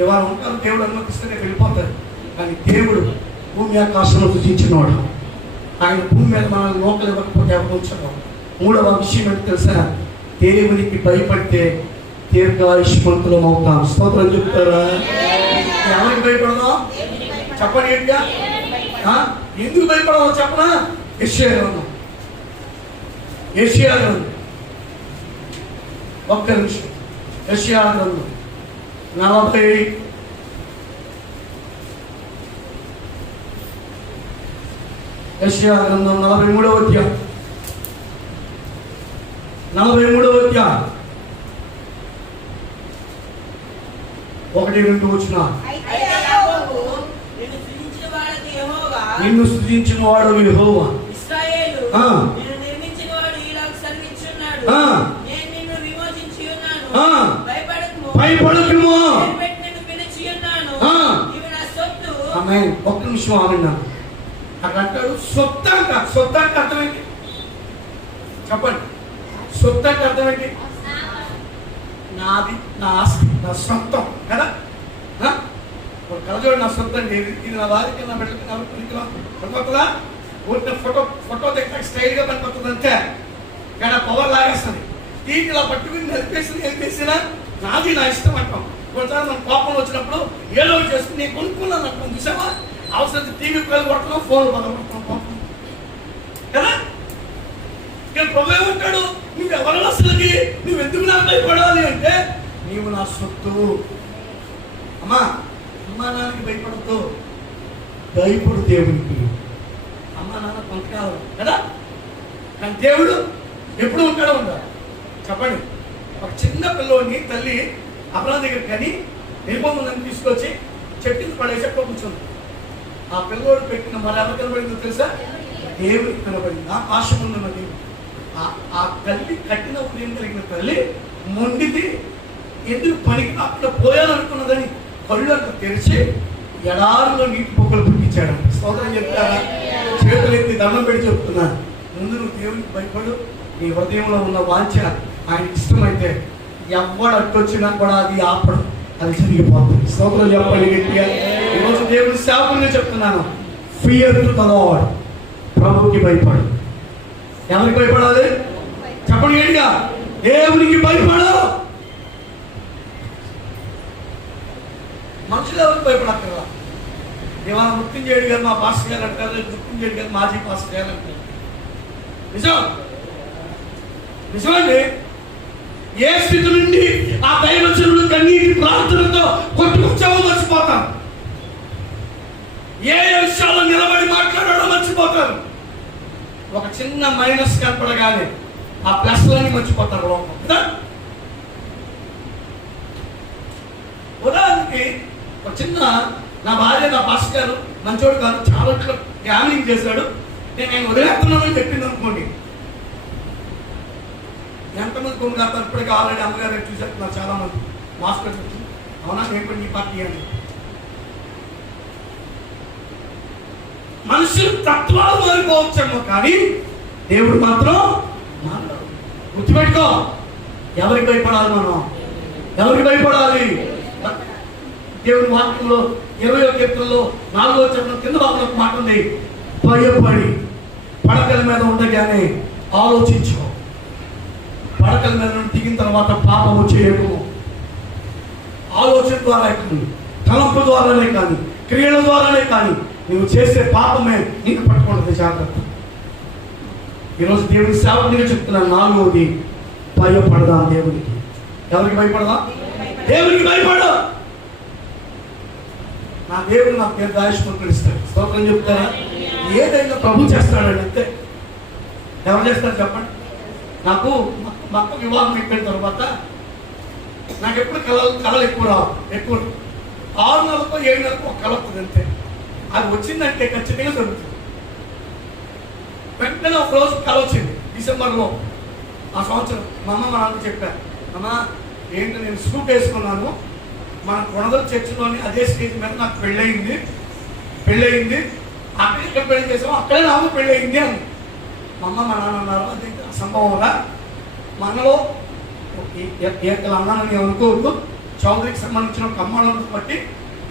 ఇవాళ ఉంటారు. దేవుడు అనుమతిస్తేనే వెళ్ళిపోతారు. కానీ దేవుడు భూమి ఆకాశంలో సృజించినవాడు. ఆయన భూమి మీద మనల్ని లోకలు ఇవ్వకపోతే అవకాశం. 3వ విషయం ఏంటి తెలుసా? దేవునికి భయపడితే దీర్ఘాయుష్మంతులం అవుతాం. స్తోత్రం చెప్తారా? ఎవరికి భయపడదాం చెప్పండి ఏంటిగా? ఎందుకు భయపడదాం చెప్పనా? యెషయా గ్రంథం ఒక్క నిమిషం. యెషయా గ్రంథం 43వ అధ్యాయం 1-2 వచనాలు. నిన్ను సృజించిన వాడు యెహోవా, భయపడకుము. ఆమేన్. ఒక్క నిమిషం ఆగండి. అక్కడ అంటాడు సొత్తు అంట. సొత్తు అంటే అర్థం ఏంటి చెప్పండి? సొత్తు అంటే అర్థం ఏంటి? నాది, నా ఆస్తి, నా సొంతం కదా. కలజోడు నా సొంతం అండి. ఇది నా వారికి, నా బిడ్డకి, నా పనికొస్తుందా? ఊరిన ఫోటో దగ్గర స్టైల్గా పనికొస్తుంది అంతే. కానీ ఆ పవర్ లాగేస్తుంది. టీవీ ఇలా పట్టుకుని నడిపేసినా నాది, నా ఇష్టం అంటాం. కొన్నిసార్లు మన కోపం వచ్చినప్పుడు ఏదో చేసుకుని నేను కొనుక్కున్నాను అంటాం. చూసావా? అవసరం టీవీ పిల్లలు కొడుతున్నాం, ఫోన్లు పగలగొడుతున్నాం కోపం కదా. ఇక్కడ ప్రభు ఏమంటాడు? నువ్వు ఎవరు అసలుకి, నువ్వు ఎందుకు నాకు భయపడాలి అంటే నీవు నా సొత్తు. అమ్మా నాన్నకి భయపడద్దు, భయపడు దేవునికి. అమ్మా నాన్న కొంతకాలం కదా, కానీ దేవుడు ఎప్పుడు ఉంటాడో ఉండాలి చెప్పండి. ఒక చిన్న పిల్లోని తల్లి అబ్రహాము దగ్గర కానీ నిరుపములను తీసుకొచ్చి చెట్టుని పడేసి ఎక్కడ కూర్చుంది. ఆ పిల్లోడు పెట్టిన మరి ఎవరు కనబడిందో తెలుసా? దేవుడికి కనబడింది. ఆకాశం ఉన్న దేవుడు. ఆ తల్లి కట్టినప్పుడు ఏం కలిగిన తల్లి మొండిది, ఎందుకు పనికి అక్కడ పోయాలనుకున్నదని కళ్ళు అంతా తెరిచి ఎడారిలో నీటి పొక్కలు పుట్టించాడు. స్తోత్రం చెప్తారా? చేతులు ఎత్తి దండం పెట్టి చెప్తున్నాను. ముందు నువ్వు దేవునికి భయపడు. నీ హృదయంలో ఉన్న వాంఛ ఆయనకి ఇష్టమైతే ఎవడు అట్టొచ్చినా కూడా అది ఆపడం, అది జరిగిపోతుంది. స్తోత్రం చెప్పండి గట్టిగా. ఈరోజు దేవుని సేవకులుగా చెప్తున్నాను, ఫియర్ టు ద లార్డ్. ప్రభువుకి భయపడు. ఎవరికి భయపడాలి చెప్పండి గట్టిగా? దేవునికి భయపడు. మనుషులు ఎవరికి భయపడక్కర్లా. ఇవాళ మృత్యుంజయుడు గారు మా పాస్టర్ గారు అంటారు, మృత్యుంజయుడు గారు మాజీ పాస్టర్ గారు అంటారు. నిజమండి. ఏ స్థితి నుండి ఆ దైవజనుడు కన్నీటి ప్రార్థనతో కొట్టుకొచ్చావో మర్చిపోతాం. ఏ విషయాల్లో నిలబడి మాట్లాడాడో మర్చిపోతారు. ఒక చిన్న మైనస్ కనపడగానే ఆ ప్లస్లని మర్చిపోతారు లోకం. ఉదాహరణకి ఒక చిన్న, నా భార్య నా పాస్టర్ గారు మంచోడు కాదు, చాలా గ్యామింగ్ చేశాడు, నేను ఆయన వదిలేస్తున్నానని చెప్పింది అనుకోండి. ఎంతమంది కొనుగోతారు? ఇప్పటికీ ఆల్రెడీ అమ్మగారు చూసేస్తున్నారు చాలా మంది మాస్టర్ వచ్చి, అవునా నేను కూడా నీ పార్టీ అని. మనుషులు తత్వాలు మారిపోవచ్చేమో కానీ దేవుడు మాత్రం మాట్లాడు. గుర్తుపెట్టుకో, ఎవరికి భయపడాలి మనం? ఎవరికి భయపడాలి? దేవుడి వాక్యంలో 20వ కీర్తనలో 4వ వచనం కింద భాగంలో ఒక మాట ఉంది, భయపడి పడకల మీద ఉండగానే ఆలోచించు. పడకల మీద నుండి దిగిన తర్వాత పాపము చేయకు. ఆలోచన ద్వారా ఎక్కుతుంది. తలంపు ద్వారానే కానీ క్రియల ద్వారానే కానీ నువ్వు చేసే పాపమే నీకు పట్టుకుంటుంది. జాగ్రత్త. ఈరోజు దేవుని సేవకునిగా చెప్తున్నాను. నాలుగోది, భయపడదాం దేవునికి. ఎవరికి భయపడదా? దేవునికి భయపడదా. నా దేవుడు నాకు దీర్ఘాయుష్మంతుడు ఇస్తాడు. స్తోత్రం చెప్తారా? ఏదైనా ప్రభు చేస్తాడండి, అంతే. ఎవరు చేస్తారు చెప్పండి? నాకు మా అక్క వివాహం అయిపోయిన తర్వాత నాకు ఎప్పుడు కళలు ఎక్కువ రావు. ఎక్కువ 6 నెలలకు 7 నెలలకు ఒక కళ వస్తుంది, అంతే. అది వచ్చిందంటే ఖచ్చితంగా జరుగుతుంది. వెంటనే ఒక రోజు కళ వచ్చింది డిసెంబర్లో ఆ సంవత్సరం. మా అమ్మ మా నాన్న చెప్పారు, అమ్మ ఏంటి నేను సూట్ వేసుకున్నాను, మన కొనదల చర్చిలోని అదే స్టేజ్ మీద నాకు పెళ్ళయింది. అక్కడే ఇక్కడ పెళ్లి చేసాము, అక్కడే నాకు పెళ్ళయింది అని మా అమ్మ మా నాన్న అన్నారు. అది అసంభవంగా మనలో అన్నానని అనుకోవద్దు. చౌదరికి సంబంధించిన ఒక అమ్మాయిలను బట్టి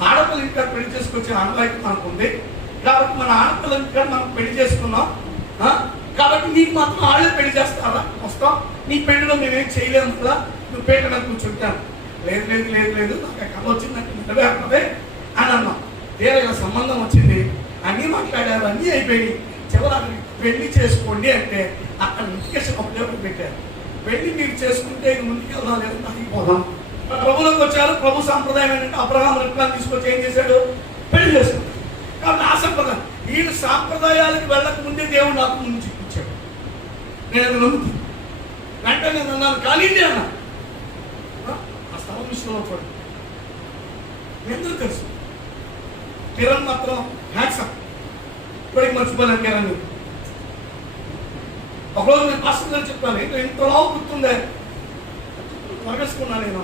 ఆడపిల్ల ఇంకా పెళ్లి చేసుకొచ్చే ఆనవాయితీ మనకు ఉంది. కాబట్టి మన ఆడపిల్ల ఇంకా మనం పెళ్లి చేసుకున్నాం. కాబట్టి నీకు మాత్రం ఆళ్ళే పెళ్లి చేస్తారా, వస్తాం, నీ పెళ్లిలో మేమేం చేయలేము కదా, నువ్వు పేట మీద కూర్చుంటాను. లేదు లేదు లేదు లేదు నాకు కథ వచ్చిందంటే నిలబెట్టదే అని అన్నాం. వేరే సంబంధం వచ్చింది, అన్నీ మాట్లాడారు, అన్నీ అయిపోయి చివరికి పెళ్లి చేసుకోండి అంటే అక్కడ ఇంటికేషన్ ఒక పెట్టారు. పెళ్లి మీరు చేసుకుంటే ఇది ముందుకు వెళ్దాం, లేదు ఆగిపోదాం. ప్రభులోకి వచ్చారు. ప్రభు సాంప్రదాయం ఏంటంటే అబ్రహాం రిప్లాన్ తీసుకొచ్చి ఏం చేశాడు? పెళ్లి చేసుకుంటాడు. కాబట్టి ఆ సంప్రదాయం వీళ్ళు సాంప్రదాయాలకు వెళ్ళక ముందే దేవుడు నాకు ముందు చూపించాడు. నేను అది నమ్ముతాను. వెంటనే నేను అన్నాను, కానీ అన్నా ఆ స్థలం విషయంలో కూడా ఎందుకు తెలుసు. కిరణ్ మాత్రం హ్యాక్సప్ ఇప్పటికి మర్చిపోలేను. కిరణ్ ఒకరోజు నేను పాస్టర్ గారు చెప్పాను, ఇంతలో గుర్తుందే మరగేసుకున్నా నేను,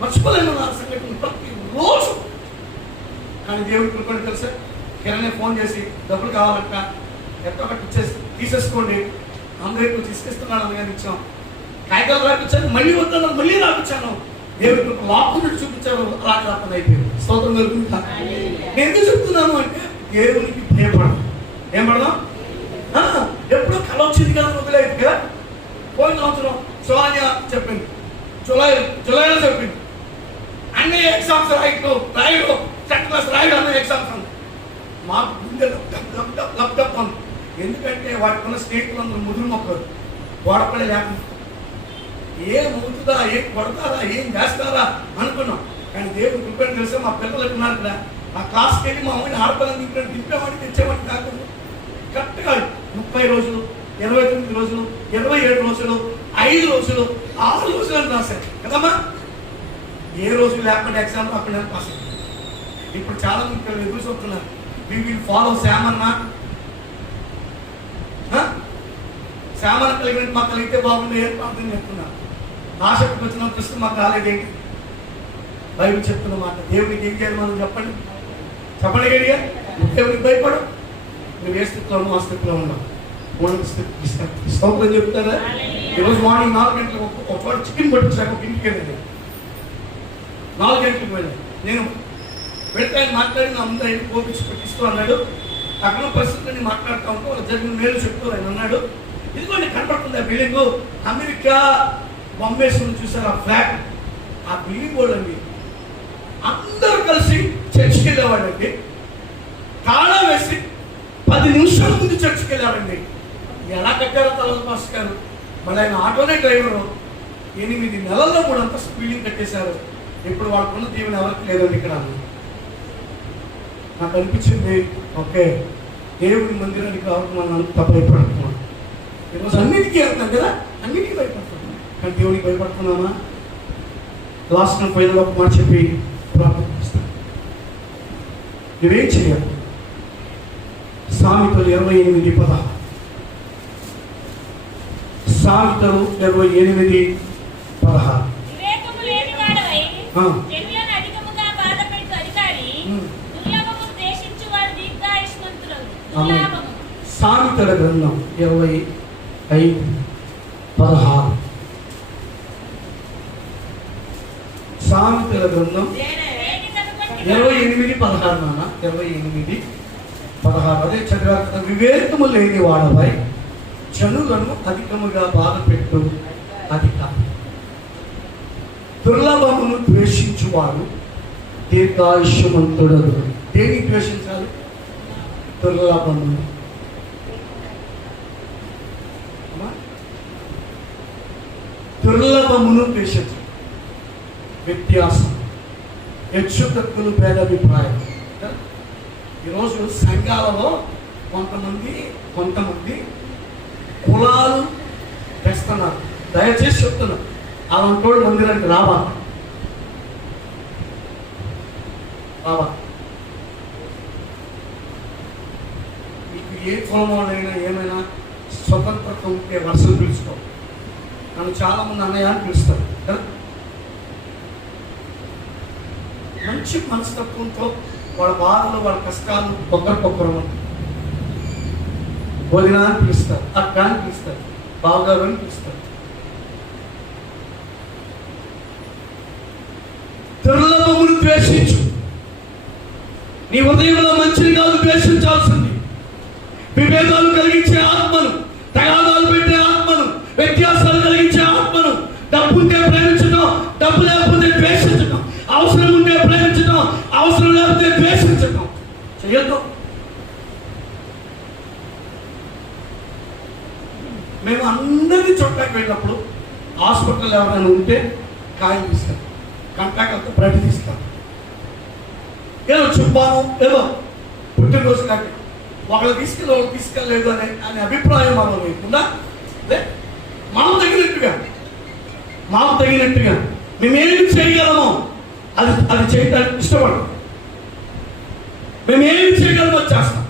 మర్చిపోలేను నా సంఘటన ప్రతి రోజు. కానీ దేవుడికి కృపని తెలుసా, కిరణ్ ఫోన్ చేసి డబ్బులు కావాలంట, ఎంతో ఒకటి తీసేసుకోండి, అందరికీ తీసుకొస్తున్నాను అని ఇచ్చాం. కాగితాలు రాపించాను, మళ్ళీ వద్దాను, మళ్ళీ రాపించాను. దేవుడికి వాక్కుని చూపించారు. అలాంటి అర్థం అయిపోయింది. స్తోత్రం జరుగుతుందా? నేను ఎందుకు చెప్తున్నాను అంటే దేవునికి భయపడదు. ఏం పడదాం? ఎప్పుడో కళ వచ్చింది కదా, వదిలేదు కదా. పోయిన సంవత్సరం సోనియా చెప్పింది, జులైలో చెప్పింది, అన్ని ఎగ్జామ్స్ రాయడు 10th క్లాస్ రాయడు, అన్న ఎగ్జామ్స్ అన్న మాకు గుండె లప్టప్ అంది. ఎందుకంటే వాటికి ఉన్న స్నేహితులందరూ ముదురు మొక్కలు వాడపడే లేకుండా ఏం అవుతుందా, ఏం కొడతారా, ఏం చేస్తారా అనుకున్నాం. కానీ దేవుడు కృపని తెలిసే మా పిల్లలకు ఉన్నారు కదా, ఆ క్లాస్కి వెళ్ళి మా అమ్మని ఆడపిల్లని ఇక్కడ దింపేవాడిని తెచ్చేవాడిని కాకుండా కరెక్ట్గా 30 రోజులు 29 రోజులు 27 రోజులు 5 రోజులు 6 రోజులు అని రాశారు కదమ్మా. ఏ రోజు లేకుండా ఎగ్జామ్ రాకుండా పాస్. ఇప్పుడు చాలా మంది ఇక్కడ ఎదురు చూస్తున్నారు, వి విల్ ఫాలో శామన్న. శామన్న కలిగినట్టు మాకు కలిగితే బాగుండే ప్రార్థన చెప్తున్నారు. ఆసక్తికి వచ్చిన కృష్ణ మాకు రాలేదేంటి? బైబిల్ చెప్తున్న మాట. దేవునికి ఏం చేయాలి మనం చెప్పండి గడిగా. దేవునికి భయపడు. నువ్వు ఏ స్థితిలో ఉన్నావు ఆ స్థితిలో ఉన్నావు. స్తోత్రం చెప్తారా? ఈరోజు మార్నింగ్ 4 గంటలకు ఒక చికెన్ పట్టించాక ఒక ఇంటికి వెళ్ళండి. 4 గంటలకు వెళ్ళాను. నేను వెళ్తే మాట్లాడి నా ముందు ఆయన కోపించి పెట్టిస్తూ అన్నాడు. అక్కడ పరిస్థితులని మాట్లాడుతూ ఉంటూ వాళ్ళు జరిగిన మేలు చెప్తూ ఆయన అన్నాడు, ఇదిగోండి కనపడుతుంది ఆ బిల్డింగ్, అమెరికా బొంబేశ్వరం చూసారు ఆ ఫ్లాట్, ఆ బిల్డింగ్ కూడా అండి. అందరూ కలిసి చర్చికి వెళ్ళేవాడండి. తాళం వేసి 10 నిమిషాల ముందు చర్చికి వెళ్ళాడండి. ఎలా కట్టారో తర్వాత మాస్టర్ గారు. మళ్ళీ ఆయన ఆటోనే డ్రైవరు. 8 నెలల్లో 3 అంతస్తు బిల్డింగ్ కట్టేశారు. ఇప్పుడు వాళ్ళకున్న దీవెన ఎవరికి లేదండి. ఇక్కడ నాకు అనిపించింది, ఓకే దేవుడి మందిరానికి రావడం మనం అంత భయపడుతున్నాం. ఈరోజు అన్నిటికీ వెళ్తున్నాం కదా, అన్నిటికీ భయపడుతున్నాం. కానీ దేవుడికి భయపడుతున్నామా? లాస్ట్ ఫైనల్ ఒక మాట చెప్పి ప్రార్థిస్తాను. నువ్వేం చేయాలి? సామెతలు 28:16. సామెతలు 28:16. సామెతల గ్రంథం 25:16. సామెతల గ్రంథం 28:16 నాన్న. 28:16 అదే చదివా. వివేకము లేని వాడపై జనులను అధికముగా బాధ పెట్టు అధిక. దుర్లభమును ద్వేషించువాడు దీర్ఘాయుష్యమంతుడను. దేన్ని ద్వేషించాలి? దుర్లభమును. దుర్లభమును ద్వేషించాలి. వ్యత్యాసం, హెచ్చు తక్కువలు, భేదాభిప్రాయం. ఈరోజు సంఘాలలో కొంతమంది కులాలు తెస్తున్నారు. దయచేసి చెప్తున్నారు, అలాంటి మందిరానికి రావా. మీకు ఏ కులమోనైనా ఏమైనా స్వతంత్రత ఉంటే వర్షం పిలుచుకో. నన్ను చాలామంది అన్నయ్య అని పిలుస్తారు కదా. మంచి మనస్తత్వంతో వాళ్ళ బాధలు, వాళ్ళ కష్టాలు ఒకరికొకరు వదిన అని పిలుస్తారు, అక్క అని పిలుస్తారు, బావగారు అని పిలుస్తారు. దుర్లభమును ద్వేషించు. నీ హృదయంలో మంచిని కాదు ద్వేషించాల్సింది. విభేదాలు కలిగించే ఆత్మను, తగాదాలు పెట్టే ఆత్మను, వ్యత్యాసాలు కలిగించే ఆత్మను, డబ్బు ఉంటే ప్రేమించడం, డబ్బు లేకపోతే ద్వేషించడం, అవసరం ఉంటే ప్రేమించడం, అవసరం లేకపోతే ద్వేషించడం చేయొద్దు. మేము అందరినీ చోట్లకి వెళ్ళినప్పుడు హాస్పిటల్ ఎవరైనా ఉంటే కాయం తీస్తాం, కంటాకలతో ప్రకటిస్తాం. ఏదో చెప్పాను, ఏదో పుట్టినరోజు కాక ఒకళ్ళు తీసుకెళ్ళలేదు అనే అభిప్రాయం మనం లేకుండా మనం తగినట్టుగా మేమేమి చేయగలమో అది చేయడానికి ఇష్టపడము. మేమేమి చేయగలమో చేస్తాం.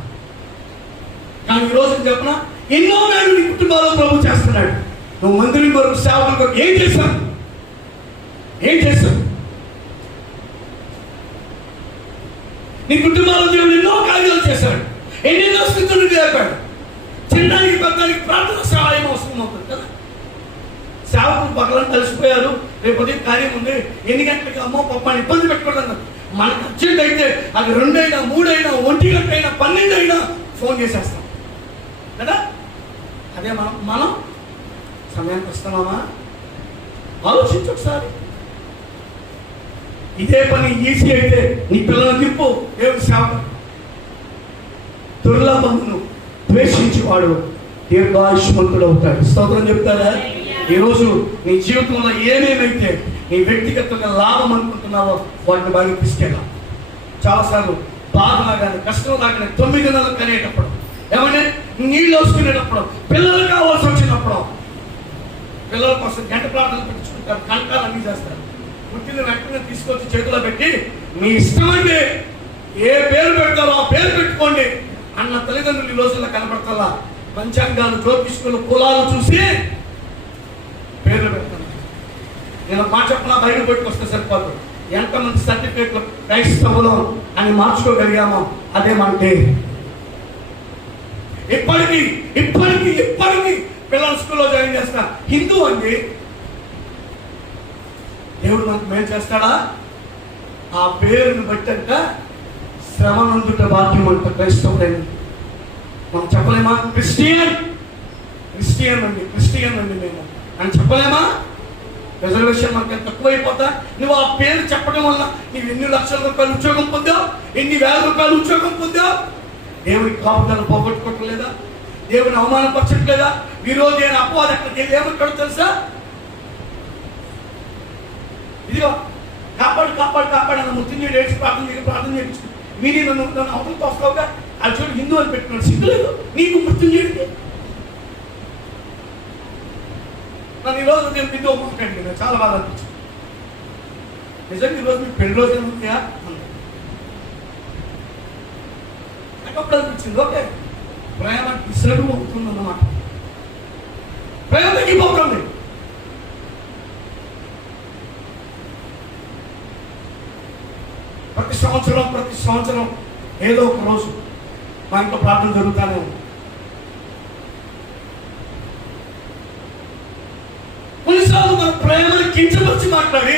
కానీ ఈరోజు చెప్పిన ఎన్నో వేలు నీ కుటుంబాల్లో ప్రభు చేస్తున్నాడు. నువ్వు మందిరం కొరకు, సేవకుల కొరకు ఏం చేశావు? నీ కుటుంబాల్లో దేవుడు ఎన్నో కార్యాలు చేశాడు, ఎన్నెన్నో స్థితులు లేపాడు. చిన్నానికి పెద్దానికి ప్రార్థన సహాయం అవసరం అవుతుంది కదా. సేవకులు పక్కన కలిసిపోయారు, రేపు ఉదయం కార్యం ఉంది, ఎన్ని గంటలకి అమ్మో పప్పాన్ని ఇబ్బంది పెట్టుకోవడం. మనకు అర్జెంట్ అయితే అది 2 అయినా 3 అయినా 1 గంట అయినా 12 అయినా ఫోన్ చేసేస్తాం కదా. అదే మనం సమయానికి వస్తున్నామా? ఆలోచించు ఒకసారి. ఇదే పని ఈజీ అయితే నీ పిల్లలు తిప్పు. దేవుని సేవ. దుర్లభమును ద్వేషించేవాడు దీర్ఘాయుష్మంతుడు అవుతాడు. స్తోత్రం చెప్తారా? ఈరోజు నీ జీవితంలో ఏమేమైతే నీ వ్యక్తిగతంగా లాభం అనుకుంటున్నావో వాటిని బాగా తీసుకెళ్ళాం. చాలాసార్లు బాధలా కానీ కష్టంలా కానీ 9 నెలలు కనేటప్పుడు, ఏమంటే నీళ్ళు వేసుకునేటప్పుడు, పిల్లలు కావాల్సి వచ్చినప్పుడు, పిల్లల కోసం గంట ప్రార్థనలు పెట్టుకుంటారు, కంటాలు అన్నీ చేస్తారు. పుట్టిన వెంటనే తీసుకొచ్చి చేతిలో పెట్టి మీ ఇష్టమండి ఏ పేరు పెడతారో ఆ పేరు పెట్టుకోండి అన్న తల్లిదండ్రులు ఈ రోజుల్లో కనపడతారా? పంచాంగాలు, జ్యోతిష్కులు, కులాలు చూసి పేర్లు పెడతాను. నేను మాట చెప్పిన బయట పెట్టుకొస్తే సరిపోదు. ఎంతమంది సర్టిఫికేట్లు క్రైస్తవులు అని మార్చుకోగలిగామో అదే మనకి. ఇప్పటికీ పిల్లలు స్కూల్లో జాయిన్ చేస్తా. హిందూ అండి, దేవుడు మనకు మేలు చేస్తాడా? ఆ పేరుని బట్టంట శ్రమనందుట భాగ్యం అంట. క్రైస్తవులైన మనం చెప్పలేమా? క్రిస్టియన్ అండి మేము అని చెప్పలేమా? రిజర్వేషన్ మనకి ఎంత తక్కువైపోతా. నువ్వు ఆ పేరు చెప్పడం వల్ల నువ్వు ఎన్ని లక్షల రూపాయలు ఉద్యోగం పొందావు, ఎన్ని వేల రూపాయలు ఉద్యోగం పొందావు. దేవుని కాపుదలు పోగొట్టుకోవట్లేదా? దేవుని అవమానపరచట్లేదా? విరోధి అయిన అపవాది అక్కడికి ఏమంటాడు తెలుసా? ఇదిగో కాపాడు అన్న మృత్యుంజయుడు ఏడ్చి ప్రార్థన చేయించు. మీరు నన్ను అవతలతో వస్తావుగా, అది చూడు హిందూ అని పెట్టుకున్నాడు. సిగ్గులేదు నీకు మృత్యుంజయుడికి? నన్ను ఈరోజు నేను హిందూ మాట్లాడి చాలా బాగా అనిపించింది. నిజంగా ఈరోజు మీకు పెళ్లి రోజు ఏముందా నాకు అప్పుడు అనిపించింది. ఓకే, ప్రేమ ఇసడు అవుతుంది అన్నమాట. ప్రేమ తగ్గిపోతుంది. ప్రతి సంవత్సరం ఏదో ఒక రోజు మా ఇంట్లో ప్రార్థన జరుగుతానే ఉంది. కొన్నిసార్లు మన ప్రేమను కించపరిచి మాట్లాడి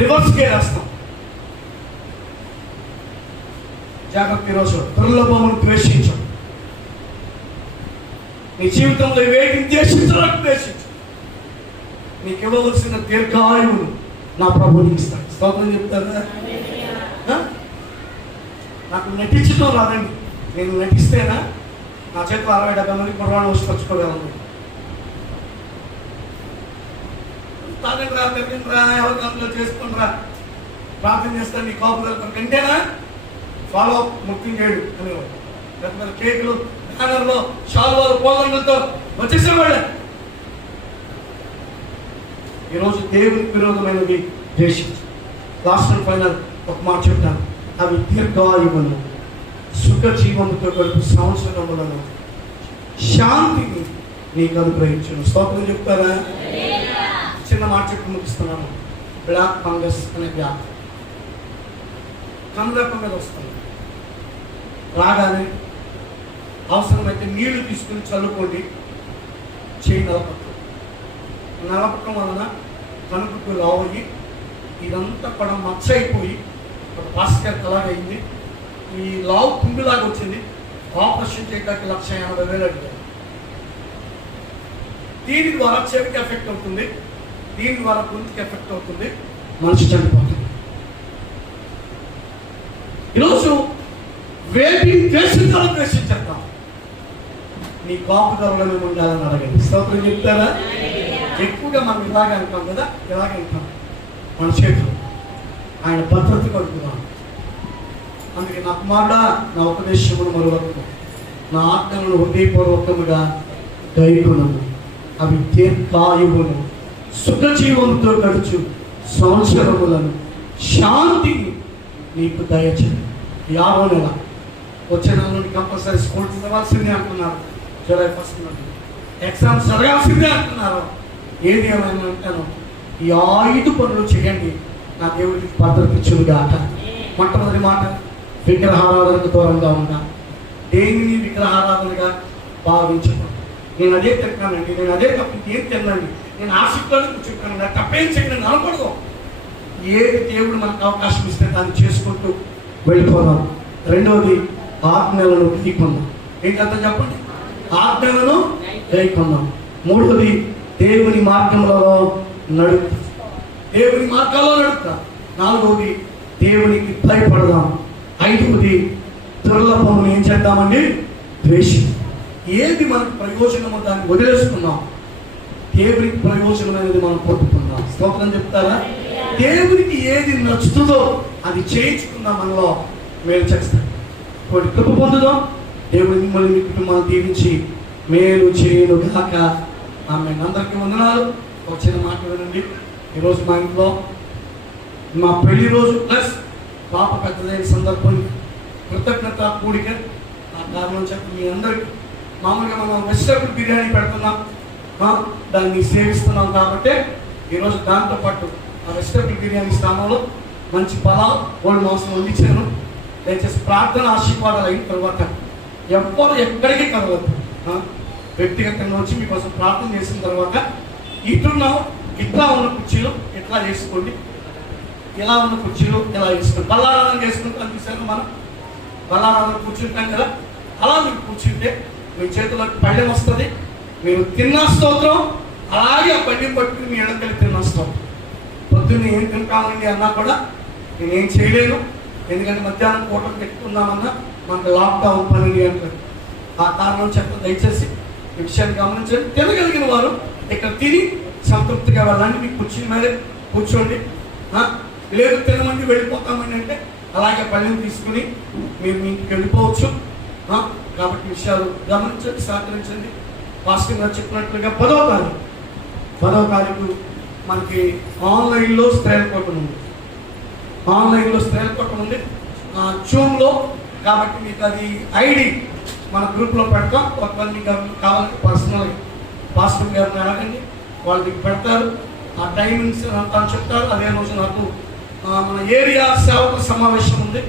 రివర్స్కే రాస్తాం. జాగ్రత్త. ఈరోజు దుర్లభమును ద్వేషించం. నీ జీవితంలో వేటిని ద్వేషించాలని ద్వేషించు. నీకు ఇవ్వవలసిన దీర్ఘాయువును నా ప్రభు నీకు ఇస్తాడు. స్తోత్రం చెప్తారా? నాకు నటించడం రాదండి. నేను నటిస్తేనా నా చేతిలో 60-70 మంది కుర్రాళ్ళు వచ్చుకోగలను. తాగండిరా, తిరగండిరా, ఎవరి కంట్లో చేసుకుంటారా, ప్రార్థన చేస్తాను నీ కాపుదల కంటేనా ఫాలో అప్ ముఖ్యం చేయడు అనేవాడు. పెద్ద పెద్ద కేకులు, బ్యానర్లో, షాల్వాలు, పోలంగులతో వచ్చేసేవాళ్ళే. ఈరోజు దేవునికి విరోధమైనవి ద్వేషించు. లాస్ట్ అండ్ ఫైనల్ ఒక మాట చెప్తాను. అవి దీర్ఘాయువును, సుఖ జీవముతో గడుపు సంవత్సరములను, శాంతిని నీకు అనుగ్రహించును. స్తోత్రం చెప్తారా? చిన్న మాట చెప్పి ముగిస్తున్నాను. బ్లాక్ ఫంగస్ అనే వ్యాధి కందప మీద వస్తుంది. రాగానే అవసరమైతే నీళ్లు తీసుకుని చల్లుకోండి. చేయి నలపటం వలన కనుపుకు లావయ్యి ఇదంతా కూడా మచ్చ అయిపోయి ఒక పాస్కర్ అలాగైంది. ఈ లావు కుండులాగా వచ్చింది. ఆపరేషన్ చేయడానికి 1,80,000 అడిగారు. దీని ద్వారా చెవికి ఎఫెక్ట్ అవుతుంది, దీని ద్వారా గొంతుకి ఎఫెక్ట్ అవుతుంది, మనిషి చనిపోతుంది. ఈరోజు వేటిని ద్వేషించాలో ద్వేషించేద్దాం. నీ కాపుదలలో మేము ఉండాలని అడగండి. స్తోత్రం చెప్తారా? ఎక్కువగా మనం ఇలాగే అంటాం కదా, ఇలాగే అంటాం. మన చేతులు ఆయన భద్రత కలుగుతున్నాం. అందుకే నా కుమారుడా, నా ఉపదేశమును మరొకము, నా ఆజ్ఞలను హృదయపూర్వకముగా గైకొనుము. అవి దీర్ఘాయువును, సుఖజీవంతో గడుచు సంవత్సరములను, శాంతిని నీకు దయచేయి. 50 నెల వచ్చే నెల నుండి కంపల్సరీ స్కూల్ చదవాల్సిందే అంటున్నారు. జూలై 1 నుండి ఎగ్జామ్స్ జరగాల్సిందే అంటున్నారు. ఏది ఏమైనా అంటాను, ఈ 5 పనులు చేయండి, నా దేవుడికి భద్రత ఇచ్చుగాక. మొట్టమొదటి మాట, విగ్రహారాధనకు దూరంగా ఉంటా. దేనిని విగ్రహారాధనగా భావించకూడదు. నేను అదే తిన్నానండి, నేను అదే తప్ప ఏం తిన్నానండి, నేను ఆసక్తిలోనే కూర్చుంటాను, నాకు తప్పేం చేయడం అనకూడదు. ఏది దేవుడు మనకు అవకాశం ఇస్తే దాన్ని చేసుకుంటూ వెళ్ళిపోదాం. రెండవది, ఆజ్ఞలను గైకొందాం. ఏంటంటే చెప్పండి, ఆజ్ఞలను గైకొందాం. మూడవది, దేవుని మార్గంలో నడుపుతా, దేవుని మార్గాల్లో నడుపుతా. నాలుగవది, దేవునికి భయపడదాం. ఐదవది, దుర్లభమును ఏం చేద్దామండి, ద్వేషి. ఏది మనకు ప్రయోజనమో దాన్ని వదిలేసుకుందాం. దేవునికి ప్రయోజనమైనది మనం కొట్టుకుందాం. స్తోత్రం చెప్తారా? దేవునికి ఏది నచ్చుతుందో అది చేయించుకుందాం. మనలో మేలు చేస్తాం. కొన్ని కృప పొందుదాం. దేవుడి మిమ్మల్ని మీ కుటుంబాన్ని దీవించి మేలు చేయను గాక. ఆమె అందరికీ వందనాలు. ఒక చిన్న మాట వినండి. ఈరోజు మా ఇంట్లో మా పెళ్లి రోజు ప్లస్ పాప పెద్దదైన సందర్భం కృతజ్ఞత కూడిక. ఆ కారణం చెప్పి మీ అందరికీ మామూలుగా మనం వెజిటబుల్ బిర్యానీ పెడుతున్నాం, దాన్ని సేవిస్తున్నాం. కాబట్టి ఈరోజు దాంతో పాటు ఆ వెజిటబుల్ బిర్యానీ స్థానంలో మంచి పలావ్, గోల్డ్ మాంసం వండించాను. దయచేసి ప్రార్థన ఆశీర్వాదాలు అయిన తర్వాత ఎవ్వరు ఎక్కడికి కలవద్దు. వ్యక్తిగతంగా వచ్చి మీకోసం ప్రార్థన చేసిన తర్వాత ఇట్లా ఉన్న కుర్చీలు ఇట్లా చేసుకోండి, ఇలా ఉన్న కుర్చీలు ఇలా వేసుకోండి. బల్లారాధన చేసుకుంటాం చూసాను, మనం బల్లారాధన కూర్చుంటాం కదా, అలా మీరు కూర్చుంటే మీ చేతిలోకి పళ్ళెం వస్తుంది. మీరు తిన్న స్తోత్రం, అలాగే ఆ పళ్ళెం పట్టుకుని మీ ఎడకెళ్ళి తిన్న స్తోత్రం. పొద్దున్న ఏం తింటామండి అన్నా కూడా నేనేం చేయలేను, ఎందుకంటే మధ్యాహ్నం పూట పెట్టుకుందామన్నా మనకు లాక్డౌన్ 12 గంటలు. ఆ కారణం చెప్ప దయచేసి ఈ విషయాన్ని గమనించండి. తినగలిగిన వారు ఇక్కడ తిని సంతృప్తిగా వెళ్ళండి. మీకు కూర్చుని మీద కూర్చోండి. లేదు తినమంది వెళ్ళిపోతామని అంటే అలాగే పళ్ళెం తీసుకుని మీరు మీ ఇంటికి వెళ్ళిపోవచ్చు. కాబట్టి విషయాలు గమనించండి, సహకరించండి. పాస్టర్ గారు చెప్పినట్లుగా 10వ తారీఖు మనకి ఆన్లైన్లో స్త్రీల కూటమి ఉంది. ఆన్లైన్లో స్త్రీల కూటమి ఉంది జూమ్లో. కాబట్టి మీకు అది ఐడి మన గ్రూప్లో పెడతాం. ఒకవేళ మీకు కావాలంటే పర్సనల్ పాస్టర్ గారిని అడగండి, వాళ్ళు మీకు పెడతారు. ఆ టైమింగ్స్ అంతా చెప్తారు. అదే రోజు నాకు మన ఏరియా సేవకుల సమావేశం ఉంది.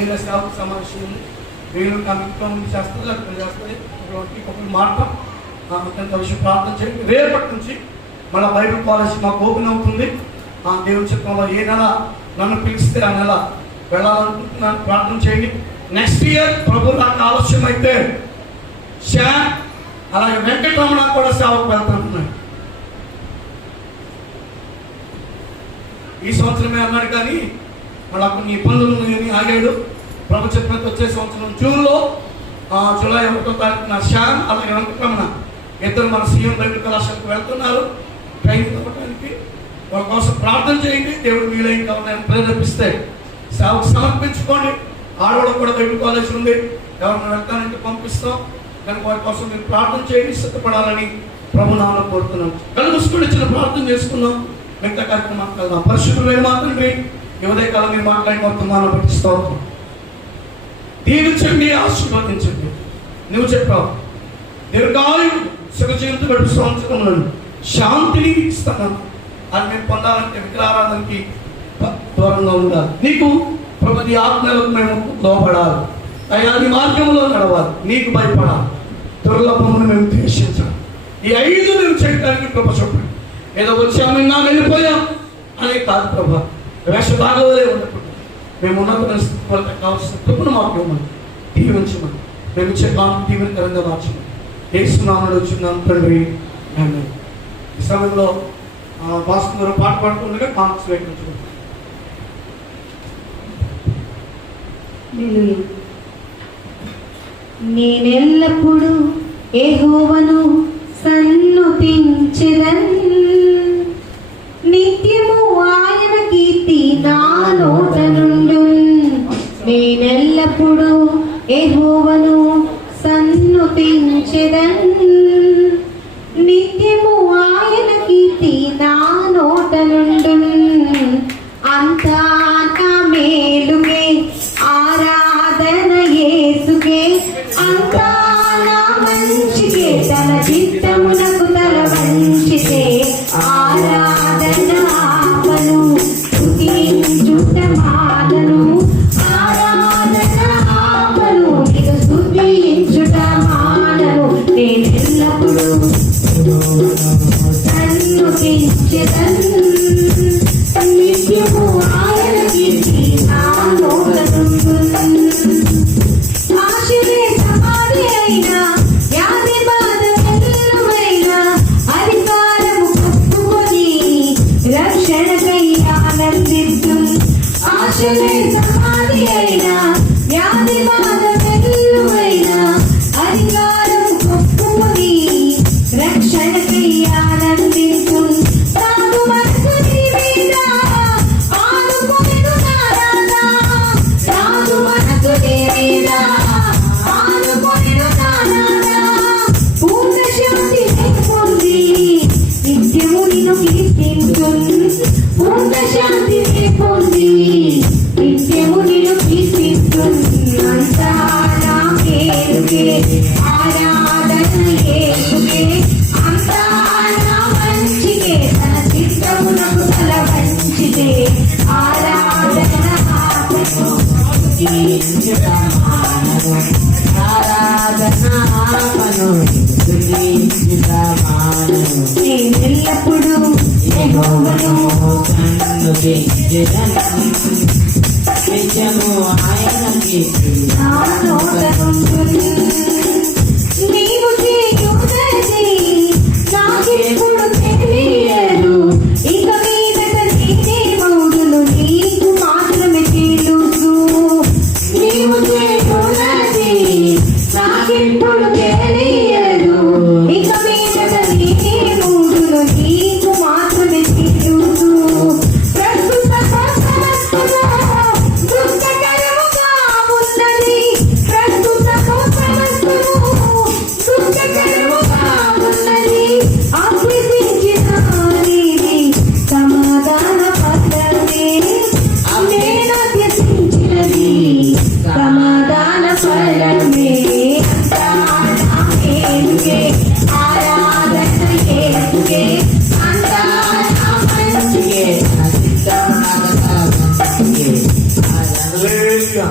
ఏరియా సేవకుల సమావేశం ఉంది. వీళ్ళు ఇంట్లో ముందు చేస్తుంది, అక్కడ చేస్తుంది. ఒకటి మాట్లాడతాం. అత్యంత విషయం ప్రార్థన చేయండి. రేపటి నుంచి మన బైబిల్ కాలేజ్ మాకు ఓపెన్ అవుతుంది. దేవుని చిత్రంలో ఏ నెల నన్ను పిలిస్తే ఆ నెల వెళ్ళాలనుకుంటున్నాను. ప్రార్థన చేయండి. నెక్స్ట్ ఇయర్ ప్రభు నాకు ఆలస్యం అయితే శ్యామ్ అలాగే వెంకటరమణ కూడా సేవకు వెళ్తానున్నాను. ఈ సంవత్సరమే అన్నాడు, కానీ మళ్ళీ కొన్ని ఇబ్బందులు ఉన్నాయని ఆగాడు. ప్రభు చెప్పినట్టు వచ్చే సంవత్సరం జూన్లో జూలై 1వ తారీఖున శ్యామ్ అలాగే వెంకటరమణ ఇద్దరు మన సీఎం బైబిల్ కళాశాలకు వెళ్తున్నారు ట్రైనింగ్ అవ్వడానికి. వాళ్ళ కోసం ప్రార్థన చేయండి. దేవుడు వీలైన కావాలని ప్రేరేపిస్తే సేవకు సమర్పించుకోండి. ఆడవాళ్ళకు కూడా బైబిల్ కాలేజ్ ఉంది, ఎవరైనా వెళ్తానంటే పంపిస్తాం. కనుక వారి కోసం మీరు ప్రార్థన చేయండి, సిద్ధపడాలని ప్రభు నామములో కోరుతున్నాం. కళ్ళు మూసుకొని చిన్న ప్రార్థన చేసుకుందాం. మిగతా కార్యక్రమం మాట్లాడదాం. పరిశుద్ధులైన మాత్రమే ఈ ఉదయకాలం మీరు మాట్లాడి వర్తమానం బట్టి స్తోత్రం. దీవించండి, ఆశీర్వదించండి. నువ్వు చెప్పావు దీర్ఘాయువు సుఖజీవితం గడుపు సంవత్సరంలో శాంతిని ఇస్తాను. అది మేము పొందాలంటే విగ్రహారాధనకి దూరంగా ఉండాలి. నీకు ప్రభుత్వ ఆత్మలకు మేము లోపడాలి. అయ్యా నీ మార్గంలో నడవాలి, నీకు భయపడాలి, దుర్లభమును మేము ద్వేషించాలి. ఈ 5 మేము చేయడానికి కృప చూపండి. ఏదో వచ్చాము నా వెళ్ళిపోయాం అనే కాదు ప్రభా, వేషభాగంలో ఉండకుండా మేము ఉన్నత స్థితి కావాల్సిన కృపను మాకు ఇవ్వమని, దీవించమని, మేము ఇచ్చే కాలం దీవెనకరంగా మార్చమని యేసు నామములో వచ్చిందాం తండ్రి. ఈ సమయంలో భాస్కర్ పాట పాడుతుండగా కాంగ్రెస్ వేయించుకుంటాం. నేనెల్లప్పుడు యెహోవాను సన్నుతించెదన్, నిత్యము ఆయన కీర్తి నా నోట నుండున్. నేనెల్లప్పుడు యెహోవాను సన్నుతించెదన్, నిత్యము ఆయన కీర్తి నా నోట నుండున్. అంతా నా మేలుకే ఆరాధన యేసుకే, అంతా నా మంచికే తన చిత్తమునకు తల వంచితే ఆరాధన ఆపను, స్తుతించుట మానను. ఆరాధన ఆపను, ఇక స్తుతించుట మానను. నేనెల్లప్పుడు సన్నుతించెదన్, నిత్యము ఆయన కీర్తి నా నోట నుండున్. ఆశలే సమాధి అయినా, వ్యాధి బాధ ఎల్లువైనా, అధికారము కప్పుకొని రక్షణకై ఆనందిద్దున్. ఆశలే సమాధి అయినా, వ్యాధి బాధ ఎల్లువైనా, అధికారము కప్పుకొని రక్షణకై ఆనందిద్దున్. తాను మనసు నీ మీద ఆనుకొనెను నా రాధా, తాను మనసు నీ మీద ఆనుకొనెను నా రాధా. పూర్ణ శాంతి పొంది నిత్యము నిన్ను కీర్తించున్. పూర్ణ శాంతి పొంది నిత్యము నిన్ను కీర్తించున్. అంతా నా మేలుకే ఆరాధన యేసుకే, అంతా నా మంచికే తన చిత్తమునకు తల వంచితే ఆరాధన ఆపను, స్తుతించుట మానను. ఆరాధన ఆపను, స్తుతించుట మానను. నేనెల్లప్పుడు యెహోవాను సన్నుతించెదన్, నిత్యము ఆయన కీర్తి నా నోట నుండున్. నీవు చేయున్నది నాకెప్పుడు తెలియదు, ఇక మీదట నేనే మౌడును నీకు మాత్రమే తెలుసు. నీవు చేయున్నది నాకెప్పుడు తెలియదు, ఇక మీదట నేనే మౌడును నీకు మాత్రమే తెలుసు. ప్రస్తుత సమస్తము దుఃఖకరముగా ఉన్నది, ప్రస్తుత సమస్తము దుఃఖకరముగా ఉన్నది. ఆశ్రయించిన నీది సమాధాన పత్రమే, నేను అభ్యసించినది సమాధాన ఫలమే. అంతా నా మేలుకే ఆరాధన యేసుకే, అంతా నా మంచికే నా చిత్తమునకు తల వంచితే హల్లెలూయా.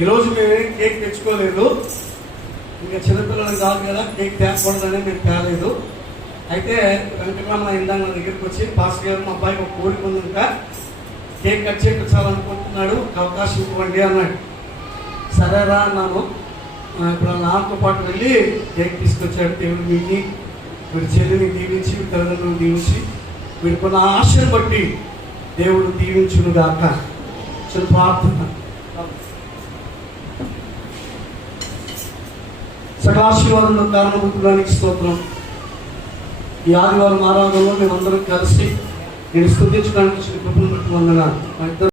ఈరోజు మేము కేక్ తెచ్చుకోలేదు, ఇంకా చిన్నపిల్లలు కాదు కదా, కేక్ తేకూడదని మేము తేలేదు. అయితే వెంకటరమణ ఇందాక నా దగ్గరికి వచ్చి, పాస్టర్ గారు మా అబ్బాయికి ఒక కోరిక ఉందంట, కేక్ కట్ చేయించాలనుకుంటున్నాడు, ఒక అవకాశం ఇవ్వండి అన్నాడు. సరేరా అన్నాను. ఇప్పుడు నాతో పాటు వెళ్ళి కేక్ తీసుకొచ్చాడు. దేవుడు వీడిని, వీడి చెల్లిని దీవించి, తల్లిదండ్రులను దీవించి, వీడికున్న ఆశను బట్టి దేవుడు దీవించును గాక. చిన్న ప్రార్థన. సకలాశీర్వాదంలో కారణభూతుడానికి స్తోత్రం. ఈ ఆదివారం ఆరాధనలో మేమందరం కలిసి నేను స్తుతించడానికి కృపను బట్టి వందనాలు.